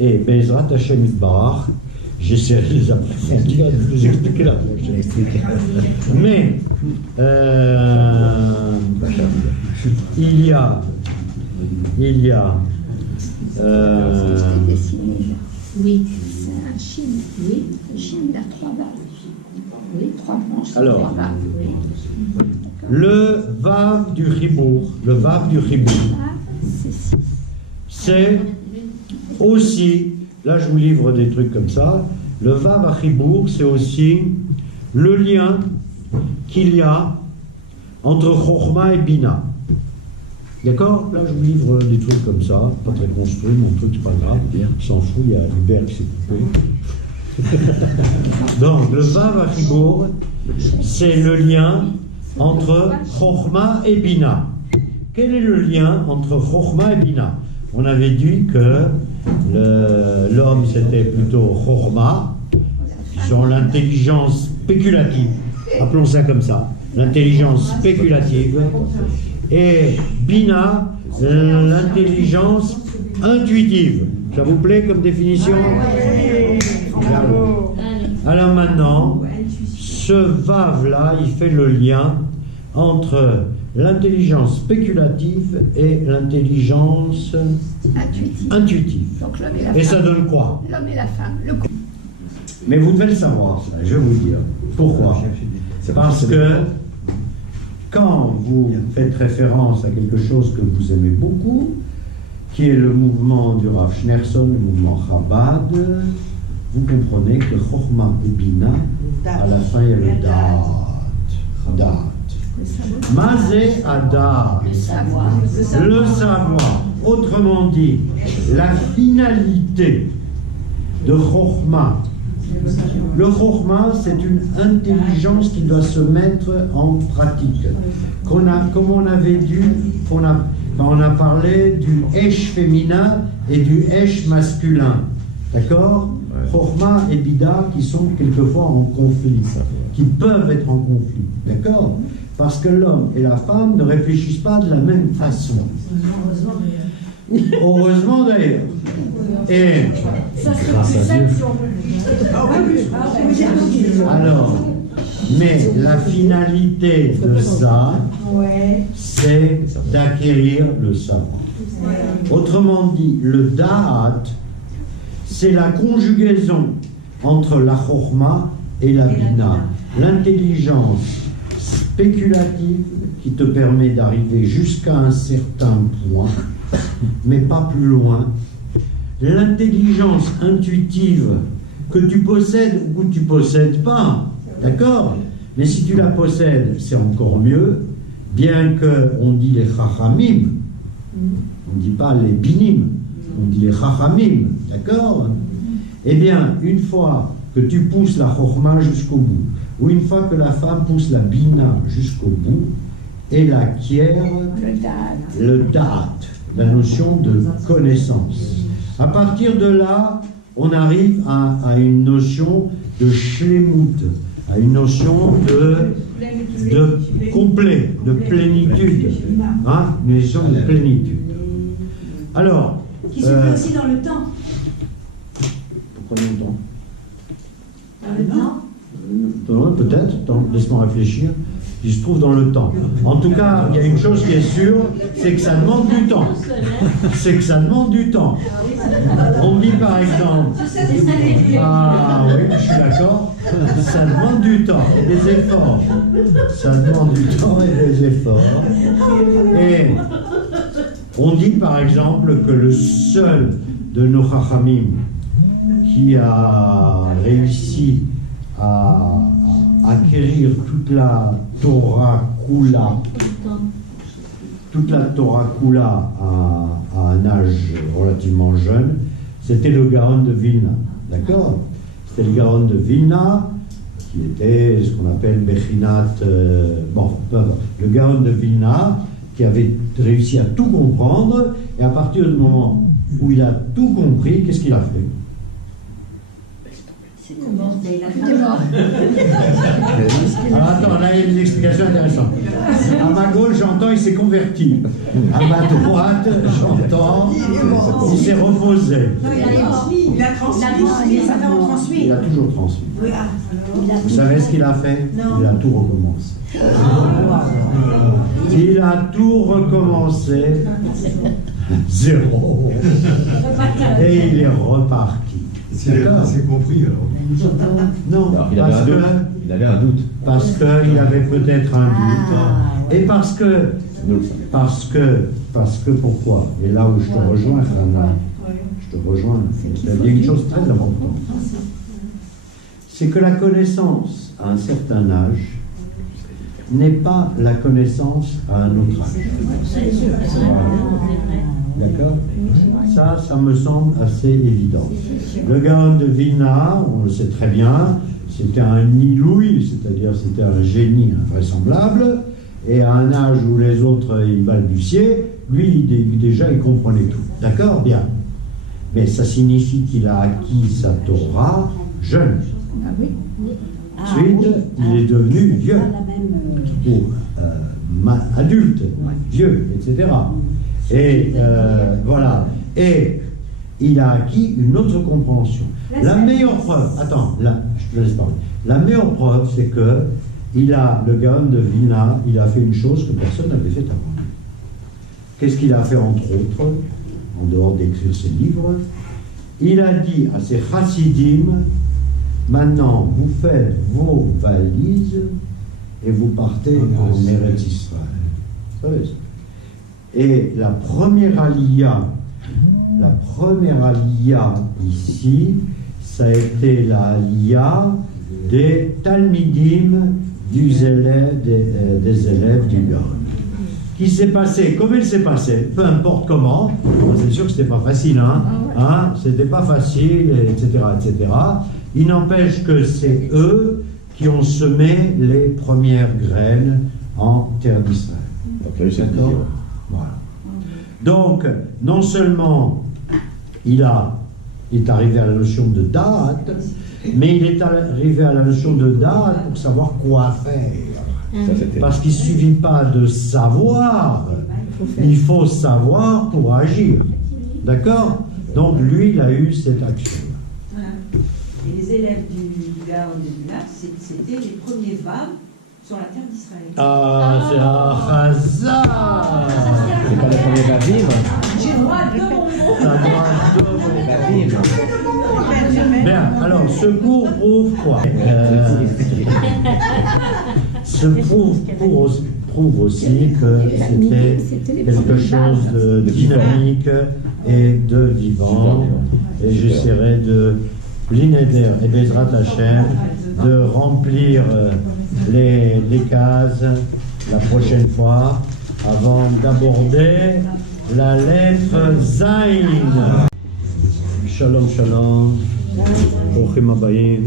Et Bezrat Hashem Yitbarach, j'essaierai de les approfondir et de vous expliquer la prochaine. Mais il y a C'est dessiné, là. Oui. C'est un chine. Oui. Un chine, il a 3 balles. Oui, 3 branches, Alors. 3 balles. le Vav du Chibour. Le Vav du Chibour, Ah, c'est 6. c'est aussi, là je vous livre des trucs comme ça, le Vav à Chibour, c'est aussi le lien qu'il y a entre Chochma et Bina. D'accord? Là je vous livre des trucs comme ça, pas très construit, mon truc c'est pas grave, je s'en fout, il y a Hubert qui s'est coupé. Donc le Vav à Chibour, c'est le lien entre Chochma et Bina. Quel est le lien entre Chochma et Bina? On avait dit que l'homme c'était plutôt Chochma, sur l'intelligence spéculative, appelons ça comme ça, l'intelligence spéculative, et Bina, l'intelligence intuitive. Ça vous plaît comme définition? Alors maintenant, ce Vav-là, il fait le lien entre l'intelligence spéculative et l'intelligence intuitive. Donc l'homme et la Et femme. ça donne quoi? L'homme et la femme. Le couple. Mais vous devez le savoir, ça, je vais vous dire. Pourquoi? Parce que quand vous faites référence à quelque chose que vous aimez beaucoup, qui est le mouvement du Rav Schneerson, le mouvement Chabad, vous comprenez que Chochma et Bina, à la fin, il y a le Dat. Mazé Adat. Le savoir. Le savoir. Autrement dit, la finalité de Chochma. Le Chochma, c'est une intelligence qui doit se mettre en pratique. Comme on avait dit, quand on a parlé du Esh féminin et du Esh masculin. D'accord? Chochma et Bida qui sont quelquefois en conflit, qui peuvent être en conflit. D'accord? Parce que l'homme et la femme ne réfléchissent pas de la même façon. Heureusement d'ailleurs. Et Grâce à Dieu. alors, mais la finalité de ça, c'est d'acquérir le savoir. Autrement dit, le Da'at, c'est la conjugaison entre la Chochma et la Bina. L'intelligence spéculative qui te permet d'arriver jusqu'à un certain point, mais pas plus loin. L'intelligence intuitive que tu possèdes ou que tu possèdes pas, d'accord? Mais si tu la possèdes, c'est encore mieux, bien qu'on dit les chachamim, on ne dit pas les binim, on dit les chachamim, d'accord? Eh bien, une fois que tu pousses la chokhma jusqu'au bout, ou une fois que la femme pousse la bina jusqu'au bout, elle acquiert le da'at, la notion de connaissance. À partir de là, on arrive à une notion de shlemut, à une notion de complet, de plénitude, hein, une notion de plénitude. Alors, Qui se fait aussi dans le temps. pour combien de temps? Dans le temps. Peut-être, attends, laisse-moi réfléchir. qui se trouve dans le temps. En tout cas, il y a une chose qui est sûre, c'est que ça demande du temps. C'est que ça demande du temps. On dit par exemple, ah oui, je suis d'accord, ça demande du temps et des efforts. Ça demande du temps et des efforts. Et on dit par exemple que le seul de nos Chachamim qui a réussi à acquérir toute la Torah Kula, à un âge relativement jeune, c'était le Gaon de Vilna. D'accord? C'était le Gaon de Vilna, qui était ce qu'on appelle Bechinat. Le Gaon de Vilna, qui avait réussi à tout comprendre, et à partir du moment où il a tout compris, qu'est-ce qu'il a fait? Alors attends, là il y a des explications intéressantes. À ma gauche, j'entends, il s'est converti. À ma droite, j'entends, il s'est reposé. Il a transmis, ça fait en transmis. Il a toujours transmis. Oui, Vous savez ce qu'il a fait? Il a tout recommencé. Il a tout recommencé. Zéro. Et il est reparti. S'il a assez compris alors. Non, Alors, il avait un doute. parce qu'il avait peut-être un doute. Et parce que pourquoi? Et là où je te rejoins, Rana, je te rejoins. Tu as dit une chose très importante. C'est que la connaissance à un certain âge n'est pas la connaissance à un autre âge. D'accord? Ça me semble assez évident. Le Gaon de Vilna, on le sait très bien, c'était un Nilouï, c'est-à-dire c'était un génie invraisemblable, et à un âge où les autres ils balbutiaient, lui déjà il comprenait tout. D'accord? Bien. Mais ça signifie qu'il a acquis sa Torah jeune. Ah oui. Ensuite, il est devenu vieux, ou adulte, vieux, etc. Et voilà. Et il a acquis une autre compréhension. La meilleure preuve, attends, là, je te laisse parler. La meilleure preuve, c'est que le Gaon de Vilna, il a fait une chose que personne n'avait fait avant lui. Qu'est-ce qu'il a fait entre autres, en dehors d'écrire ses livres? Il a dit à ses chassidim, maintenant vous faites vos valises et vous partez en Eretz Israël. Vous savez ça? Et la première aliyah ici, ça a été la aliyah des talmidim des élèves du Gaon. Qui s'est passé comme il s'est passé, peu importe comment. C'est sûr que c'était pas facile, hein, c'était pas facile, etc., etc. Il n'empêche que c'est eux qui ont semé les premières graines en terre d'Israël. D'accord? Voilà. Donc, non seulement il est arrivé à la notion de date, mais il est arrivé à la notion de date pour savoir quoi faire. Parce qu'il ne suffit pas de savoir, il faut savoir pour agir. D'accord? Donc, lui, il a eu cette action. Voilà. Et les élèves du Gaon de Vilna, c'était les premiers vaves sur la terre d'Israël. Ah, c'est un hasard! C'est pas le premier Babim. J'ai droit à deux bonbons. Bien, alors, ce cours prouve quoi? Ce prouve aussi que c'était quelque chose de dynamique et de vivant. Et j'essaierai de l'Ineder et Bezrat Hashem de remplir les cases la prochaine fois avant d'aborder la lettre Zayn. Shalom, shalom. Bruchim habayim.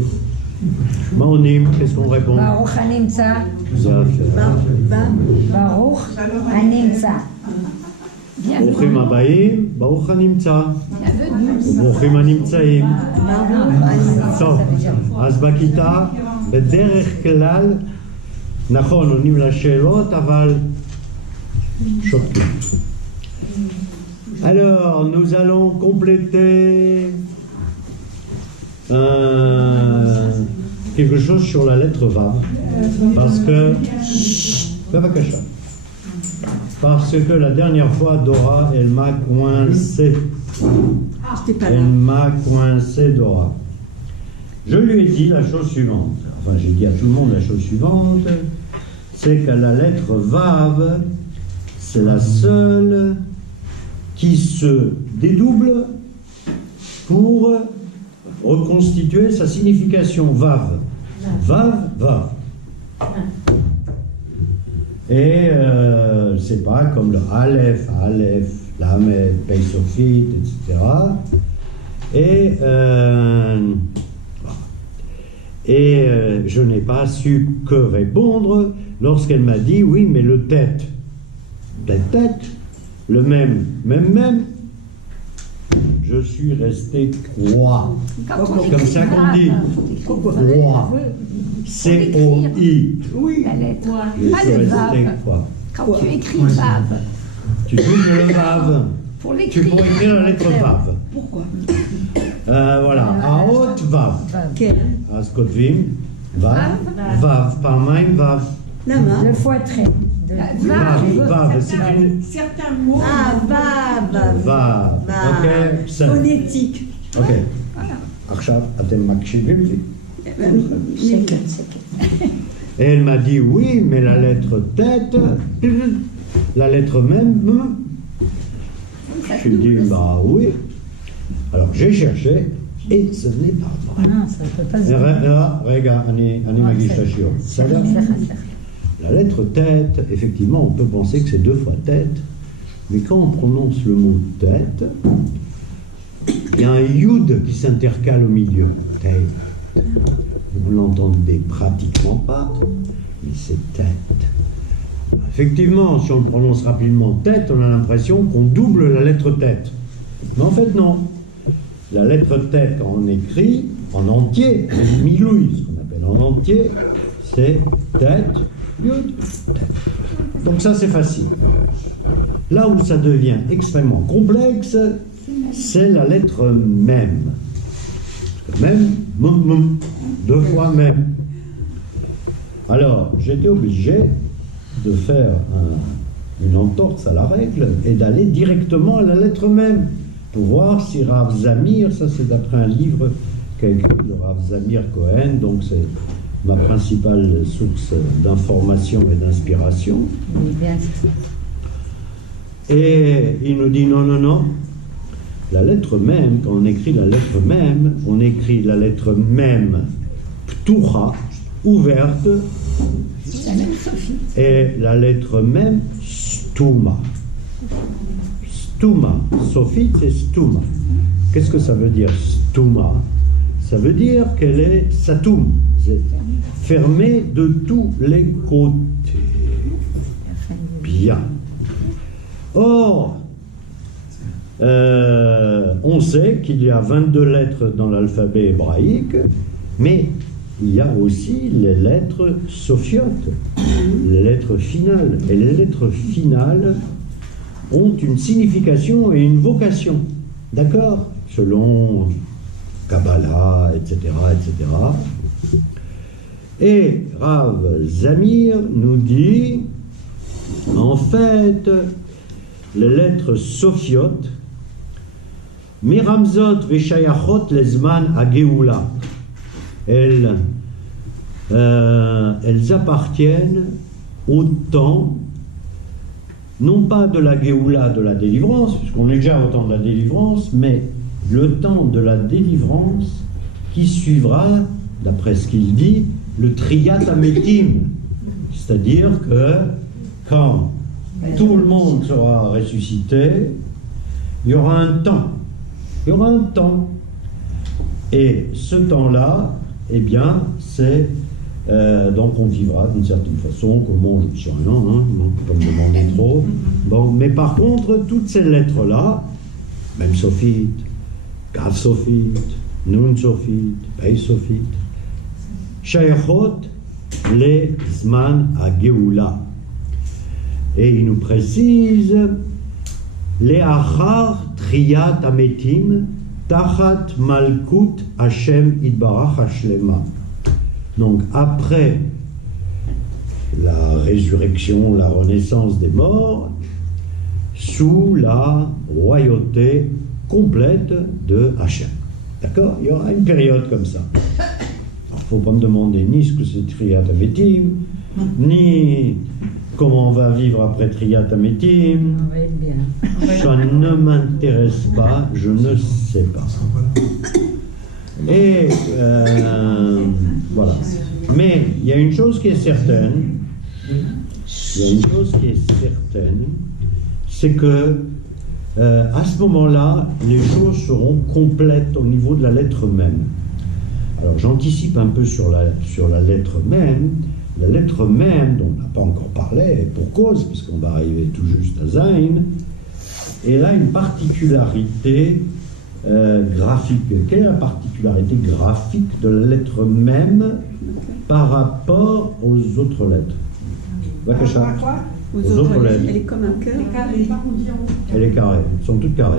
Maonim, qu'est-ce qu'on répond? Baruch Hanimtza. Baruch Hanimtza. Bruchim habayim, Baruch hanimtza. Bruchim hanimtzaim. טוב, אז בכיתה, בדרך כלל, נכון, עונים לשאלות, אבל שותקים. Alors, nous allons compléter quelque chose sur la lettre Vav. Parce que... Parce que la dernière fois, Dora, elle m'a coincé. Elle m'a coincé, Dora. Je lui ai dit la chose suivante. Enfin, j'ai dit à tout le monde la chose suivante. C'est que la lettre Vav, c'est la seule qui se dédouble pour reconstituer sa signification. Vav. Vav, Vav. Et c'est pas comme le Aleph, Lamed, Pei Sophite, etc. Et je n'ai pas su que répondre lorsqu'elle m'a dit oui, mais le tête, le même. Je suis resté croix. C'est comme ça qu'on dit. Croix. C-O-I. Oui, la lettre. Je Pas suis le resté Vav. croix. Quand tu écris Vav. Tu doubles le Vav. Pour Tu l'écrire. pourrais écrire la lettre Vav. Pourquoi? Voilà. À haute Vav. Quel? À Skotvim. Vav. Vav. Par même Vav. Nama. Le foie-trait. Vav. C'est une. Certains mots. Ah, Vav. Vav. Ok. Ça. Phonétique. Ok. עכשיו אתם מקשיבים לי. Et elle m'a dit oui, mais la lettre tête, la lettre même. Je lui ai dit bah oui. Alors j'ai cherché et ce n'est pas vrai. Non, ça ne peut pas se dire. Regarde, אני מגיש את השיעור. בסדר? La lettre tête, effectivement, on peut penser que c'est 2 fois tête, mais quand on prononce le mot tête, il y a un yud qui s'intercale au milieu. Tête. Vous ne l'entendez pratiquement pas, mais c'est tête. Effectivement, si on le prononce rapidement tête, on a l'impression qu'on double la lettre tête. Mais en fait, non. La lettre tête, quand on écrit en entier, milouï, ce qu'on appelle en entier, c'est tête, yud, tête. Donc ça, c'est facile. Là où ça devient extrêmement complexe, c'est la lettre même. Même, 2 fois même. Alors, j'étais obligé de faire une entorse à la règle et d'aller directement à la lettre même pour voir si Rav Zamir, ça c'est d'après un livre qu'a écrit le Rav Zamir Cohen, donc c'est ma principale source d'information et d'inspiration. Oui, bien, c'est ça. Et il nous dit non. La lettre même, quand on écrit la lettre même, on écrit la lettre même, ptucha, ouverte, C'est la même Sophie. et la lettre même, stuma. Stuma. Sophie, c'est stuma. Qu'est-ce que ça veut dire, stuma? Ça veut dire qu'elle est satum, c'est fermée de tous les côtés. Bien. Or, on sait qu'il y a 22 lettres dans l'alphabet hébraïque, mais il y a aussi les lettres sophiotes, les lettres finales. Et les lettres finales ont une signification et une vocation, d'accord? Selon Kabbalah, etc., etc. Et Rav Zamir nous dit, en fait, les lettres sophiotes, Miramzot veshayachot lezman ageoula. Elles appartiennent au temps, non pas de la Géoula, de la délivrance, puisqu'on est déjà au temps de la délivrance, mais le temps de la délivrance qui suivra, d'après ce qu'il dit, le Triyat Ametim. C'est-à-dire que quand tout le monde sera ressuscité, il y aura un temps. Il y aura un temps. Et ce temps-là, eh bien, c'est... donc on vivra d'une certaine façon, comment, je ne sais rien, hein, on ne peut pas me demander trop. Bon, mais par contre, toutes ces lettres-là, même Sophite, Gav Sophite, Nun Sophite, Pei Sophite, Shayachot, les Zman à Geoula. Et il nous précise les Achar Triyat Ametim Tachat Malkut Hashem Idbarach Hashlema. Donc après la résurrection, la renaissance des morts, sous la royauté complète de Hachem. D'accord? Il y aura une période comme ça. Il ne faut pas me demander ni ce que c'est Triyat Ametim, ni comment on va vivre après Triyat Ametim. On va être bien. Ça ne m'intéresse pas, je ne sais pas. Et voilà. Mais il y a une chose qui est certaine, c'est que à ce moment-là, les choses seront complètes au niveau de la lettre même. Alors j'anticipe un peu sur la lettre même. La lettre même, dont on n'a pas encore parlé, et pour cause, puisqu'on va arriver tout juste à Zayn, elle a une particularité graphique. Quelle est la particularité graphique de la lettre même par rapport aux autres lettres? Aux autres lettres. Elle est comme un cœur. Elle est carrée. Elles sont toutes carrées.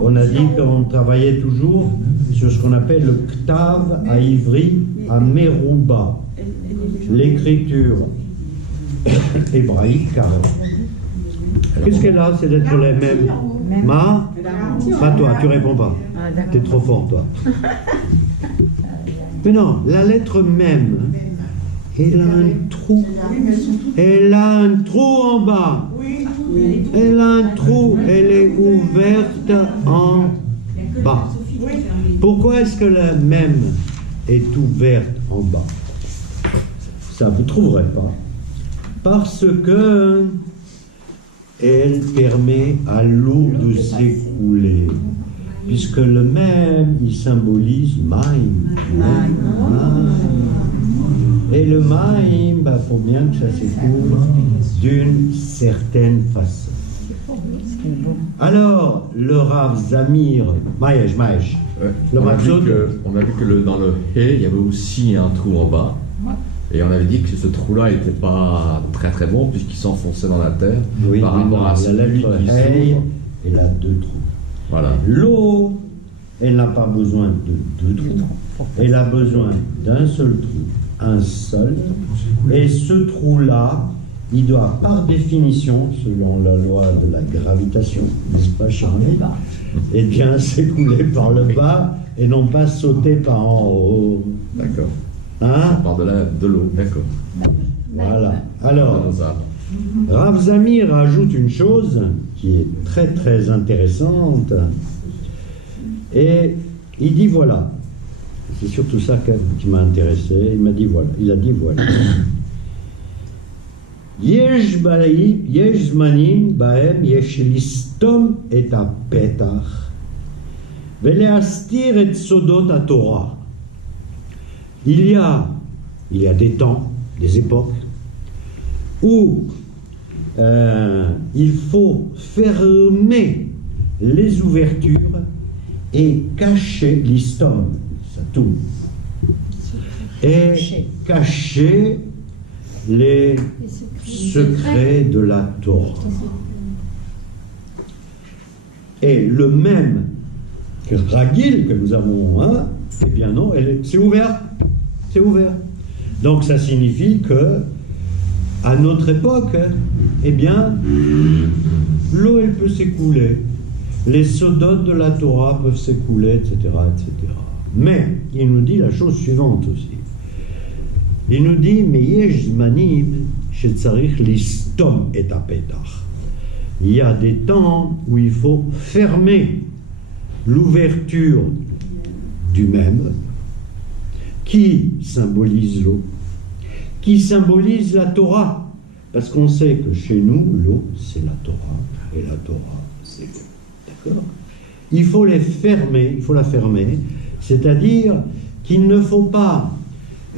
On a dit qu'on travaillait toujours sur ce qu'on appelle le Ktav à Ivri à Merouba, l'écriture hébraïque carrée. Qu'est-ce qu'elle a, ces lettres les mêmes? Ma? Pas toi, tu réponds pas. T'es trop fort, toi. Mais non, la lettre même, elle a un trou. Elle a un trou en bas. Elle a un trou. Elle est ouverte en bas. Pourquoi est-ce que la même est ouverte en bas? Ça, vous ne trouverez pas. Parce que elle permet à l'eau de s'écouler. Puisque le même, il symbolise Maïm. Et le Maïm, il faut bien que ça s'écoule d'une certaine façon. Alors, le Rav Zamir, Maïch, le on a vu Matzot, que dans le He, il y avait aussi un trou en bas. Et on avait dit que ce trou-là n'était pas très très bon puisqu'il s'enfonçait dans la terre par rapport à celui qui s'ouvre. Elle a deux trous. Voilà. L'eau, elle n'a pas besoin de deux trous. Elle a besoin d'un seul trou, un seul. Et ce trou-là, il doit par définition, selon la loi de la gravitation, n'est-ce pas Charlie, eh bien s'écouler par le bas et non pas sauter par en haut. D'accord. Hein? Par de l'eau, d'accord. Voilà. Alors, Rav Zamir rajoute une chose qui est très très intéressante. Et il dit voilà. C'est surtout ça qui m'a intéressé. Il m'a dit voilà. Il a dit voilà. Yesh zmanim bahem yesh listom et apetach veleastir et sodot haTorah. Il y a des temps, des époques, où il faut fermer les ouvertures et cacher l'istom, ça tourne, et cacher les secrets de la Torah. Et le même que Ragil que nous avons, hein, eh bien non, c'est ouvert. C'est ouvert. Donc ça signifie que à notre époque, eh bien, l'eau elle peut s'écouler, les sodotes de la Torah peuvent s'écouler, etc., etc. Mais il nous dit la chose suivante aussi. Il nous dit mais yesh zmanim shetzarich listom et apetach. Il y a des temps où il faut fermer l'ouverture du même, qui symbolise l'eau, qui symbolise la Torah, parce qu'on sait que chez nous, l'eau, c'est la Torah, et la Torah, c'est l'eau. D'accord? Il faut les fermer, il faut la fermer, c'est-à-dire qu'il ne faut pas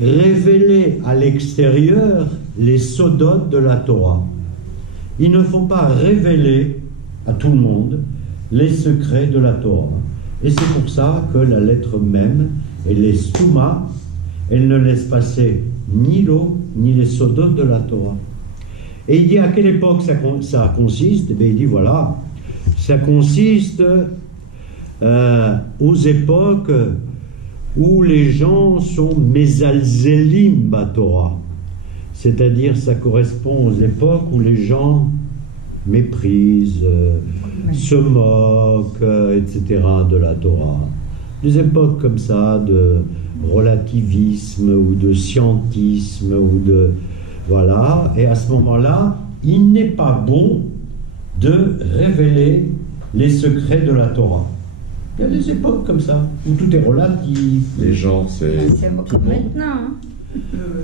révéler à l'extérieur les sodotes de la Torah. Il ne faut pas révéler à tout le monde les secrets de la Torah. Et c'est pour ça que la lettre même, elle est stouma, elle ne laisse passer ni l'eau, ni les sodotes de la Torah. Et il dit à quelle époque ça consiste? Eh bien, il dit voilà, ça consiste aux époques où les gens sont mezalzelim batorah, c'est-à-dire ça correspond aux époques où les gens méprisent, se moquent, etc. de la Torah. Des époques comme ça de relativisme ou de scientisme ou de... Voilà, et à ce moment-là, il n'est pas bon de révéler les secrets de la Torah. Il y a des époques comme ça, où tout est relatif. Les gens, c'est... C'est comme maintenant. Hein.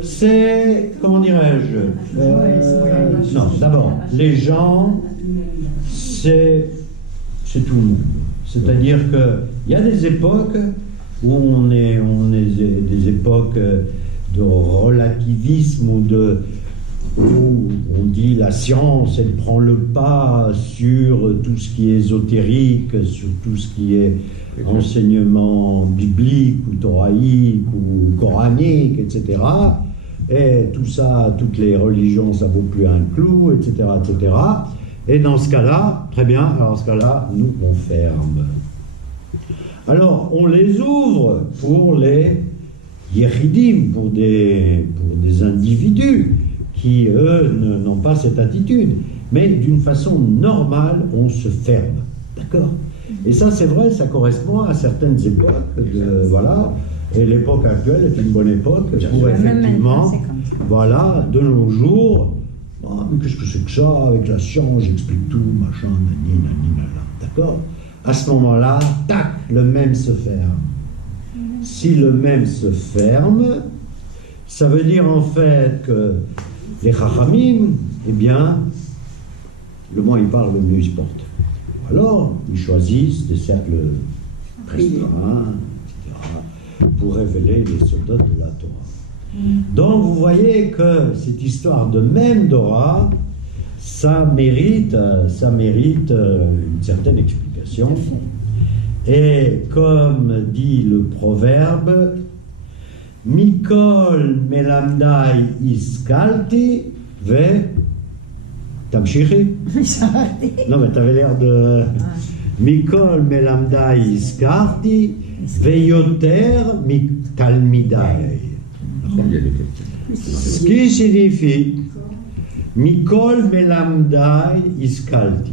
C'est, comment dirais-je non, d'abord, les gens, c'est tout le monde. C'est-à-dire qu'il y a des époques où on est des époques de relativisme où on dit la science, elle prend le pas sur tout ce qui est ésotérique, sur tout ce qui est enseignement biblique ou toraïque ou coranique, etc. Et tout ça, toutes les religions, ça vaut plus un clou, etc., etc. Et dans ce cas-là, très bien, alors dans ce cas-là, nous, on ferme. Alors, on les ouvre pour les yéridim, pour des individus qui, eux, n'ont pas cette attitude. Mais d'une façon normale, on se ferme. D'accord ? Et ça, c'est vrai, ça correspond à certaines époques. Voilà. Et l'époque actuelle est une bonne époque pour effectivement, voilà, de nos jours, mais qu'est-ce que c'est que ça, avec la science, j'explique tout, machin, nani, nani, nana. D'accord ? À ce moment-là, tac, le même se ferme. Si le même se ferme, ça veut dire en fait que les chachamim, eh bien, le moins ils parlent, le mieux ils se portent. Alors, ils choisissent des cercles restreints, etc., pour révéler les soldats de la Torah. Donc, vous voyez que cette histoire de même Torah, ça mérite une certaine explication. Et comme dit le proverbe, Mikol melamdai iskalti ve tamshiri. Non mais t'avais l'air de Mikol melamdai iskalti ve yoter mitalmidai. Ce qui signifie Mikol melamdai iskalti.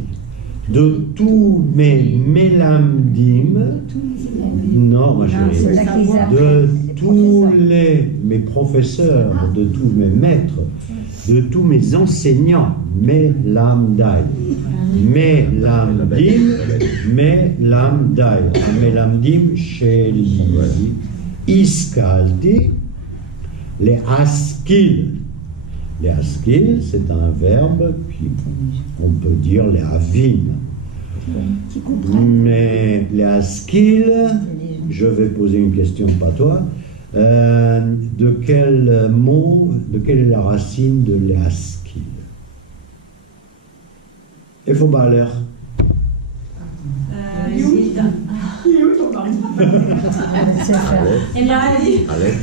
De tous mes melamdim, non ma chérie, de tous mes professeurs, de tous mes maîtres, de tous mes enseignants, melamdai, melamdim sheli, iskalti, les askil. Les askil, c'est un verbe qui, on peut dire les avin. Mais les askil, je vais poser une question, pas toi. De quel mot, de quelle est la racine de les askil? Il faut pas l'air.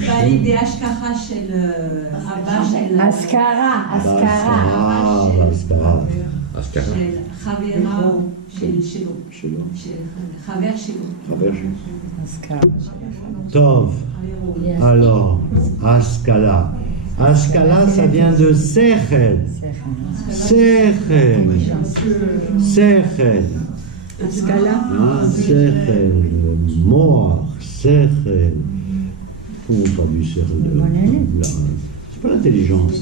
בעלי בהשכחה של רבה של... אזכרה. של חברה שלו. חבר שלו. Tov. Alors, Askala. Askala, ça vient de Sechel. Sechel. Sechel. Mort. Sechel. Comment on traduit Sechel? C'est pas l'intelligence.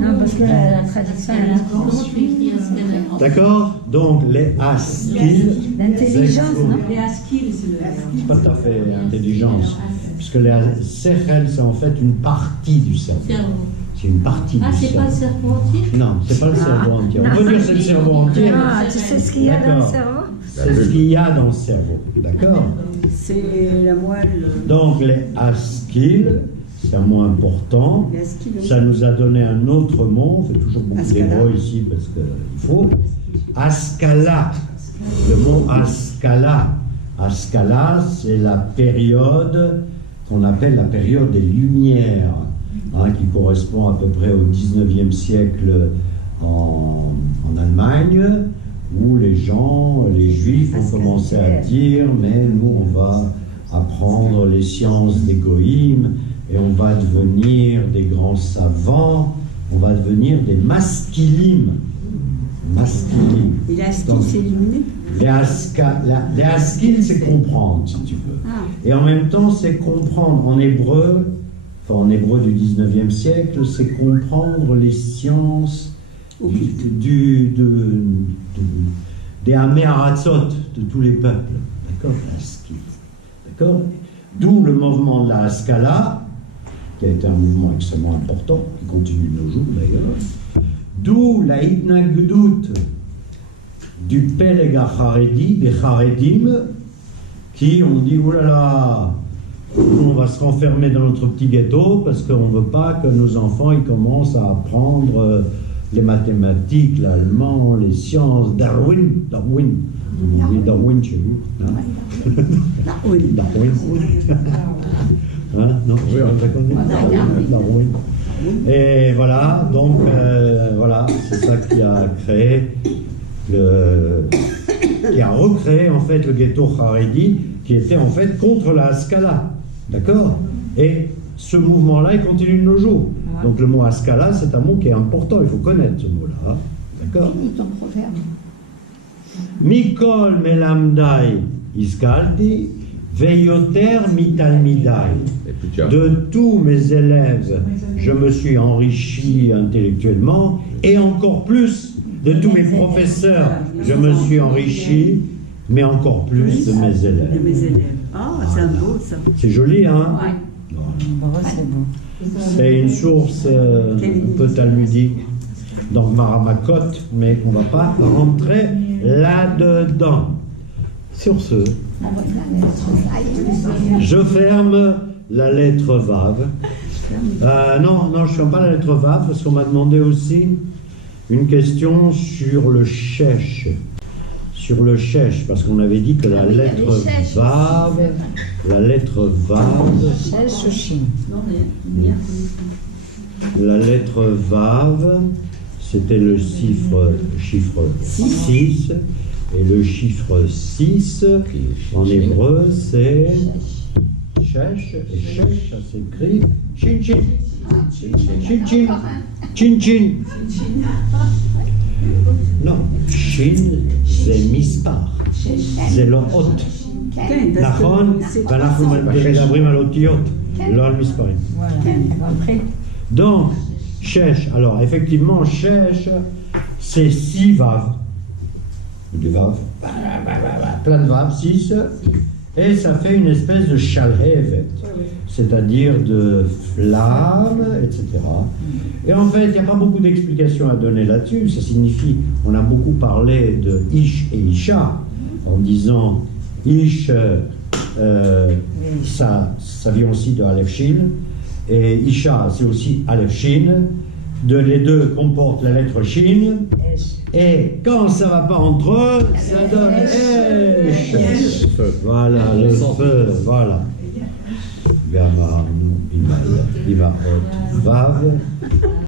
Non, parce que la traduction est... D'accord? Donc, les askil. L'intelligence, non? Les askil, c'est pas tout à fait intelligence. Puisque les sechel, c'est en fait une partie du cerveau. C'est une partie du cerveau. Ah, c'est pas le cerveau entier? Non, c'est pas le cerveau entier. On peut dire que c'est le cerveau entier. Ah, tu sais ce qu'il y a dans le cerveau? C'est ce qu'il y a dans le cerveau. D'accord? C'est la moelle. Donc, les askil, c'est un mot important. Ça nous a donné un autre mot. On fait toujours beaucoup d'hébreu ici parce qu'il faut. Askala. Le mot askala. Askala, c'est la période qu'on appelle la période des Lumières, qui correspond à peu près au 19e siècle en Allemagne, où les Juifs ont commencé à dire, mais nous on va apprendre les sciences des goïms, et on va devenir des grands savants, on va devenir des maskilim. Maskilim. Et l'askin, c'est illuminé? Les askil, c'est comprendre, si tu veux. Ah. Et en même temps, c'est comprendre en hébreu, enfin en hébreu du 19e siècle, c'est comprendre les sciences des Ameharatzot, de tous les peuples. D'accord? L'Askil. D'accord? D'où le mouvement de la Haskalah, qui a été un mouvement extrêmement important, qui continue de nos jours d'ailleurs. D'où la Hitnagdut du Peleg HaCharedi, des Charedim, qui ont dit, oulala, on va se renfermer dans notre petit ghetto parce qu'on ne veut pas que nos enfants ils commencent à apprendre les mathématiques, l'allemand, les sciences, Darwin. Vous dites Darwin chez vous, hein? Darwin. Hein? Non, oui, on la connaît. Darwin. Et voilà, donc voilà, c'est ça qui a créé qui a recréé en fait le ghetto Haredi, qui était en fait contre la Haskalah, d'accord? Et ce mouvement-là, il continue de nos jours. Donc le mot Haskalah, c'est un mot qui est important, il faut connaître ce mot-là, d'accord? Finis ton proverbe. Mikol melamdai iskalti, veyoter mitalmidai. De tous mes élèves, je me suis enrichi intellectuellement, et encore plus de tous mes professeurs, je me suis enrichi, mais encore plus de mes élèves. Ah, c'est un beau ça. C'est joli, hein? C'est bon. C'est une source un peu talmudique dans Maramakot, mais on ne va pas rentrer là-dedans. Sur ce, je ferme la lettre Vav. Non, je ne ferme pas la lettre Vav, parce qu'on m'a demandé aussi une question sur le Shesh. Sur le Shesh, parce qu'on avait dit que la lettre Vav, la lettre Vav, c'était le chiffre 6, et le chiffre 6, en hébreu, c'est Shesh, et Shesh, ça s'écrit Chin Chin. Chin Chin. Chin Chin. Non, Shin, c'est Mispar. C'est le hot. Nachon, ואנחנו מדברים על אותיות, לא על מספרים. Donc, Shesh, alors effectivement, Shesh, c'est 6 Vav. Des Vav, plein de Vav, 6, et ça fait une espèce de Shalhevet, c'est-à-dire de flamme, etc. Et en fait, il n'y a pas beaucoup d'explications à donner là-dessus. Ça signifie, on a beaucoup parlé de Ish et Isha, en disant Ish, ça vient aussi de Aleph Shin, et Isha, c'est aussi Aleph Shin. Les deux comportent la lettre Shin, et quand ça ne va pas entre eux, ça donne Esh. Voilà, le feu, voilà. Gamma, Imaï, Iva, Vav,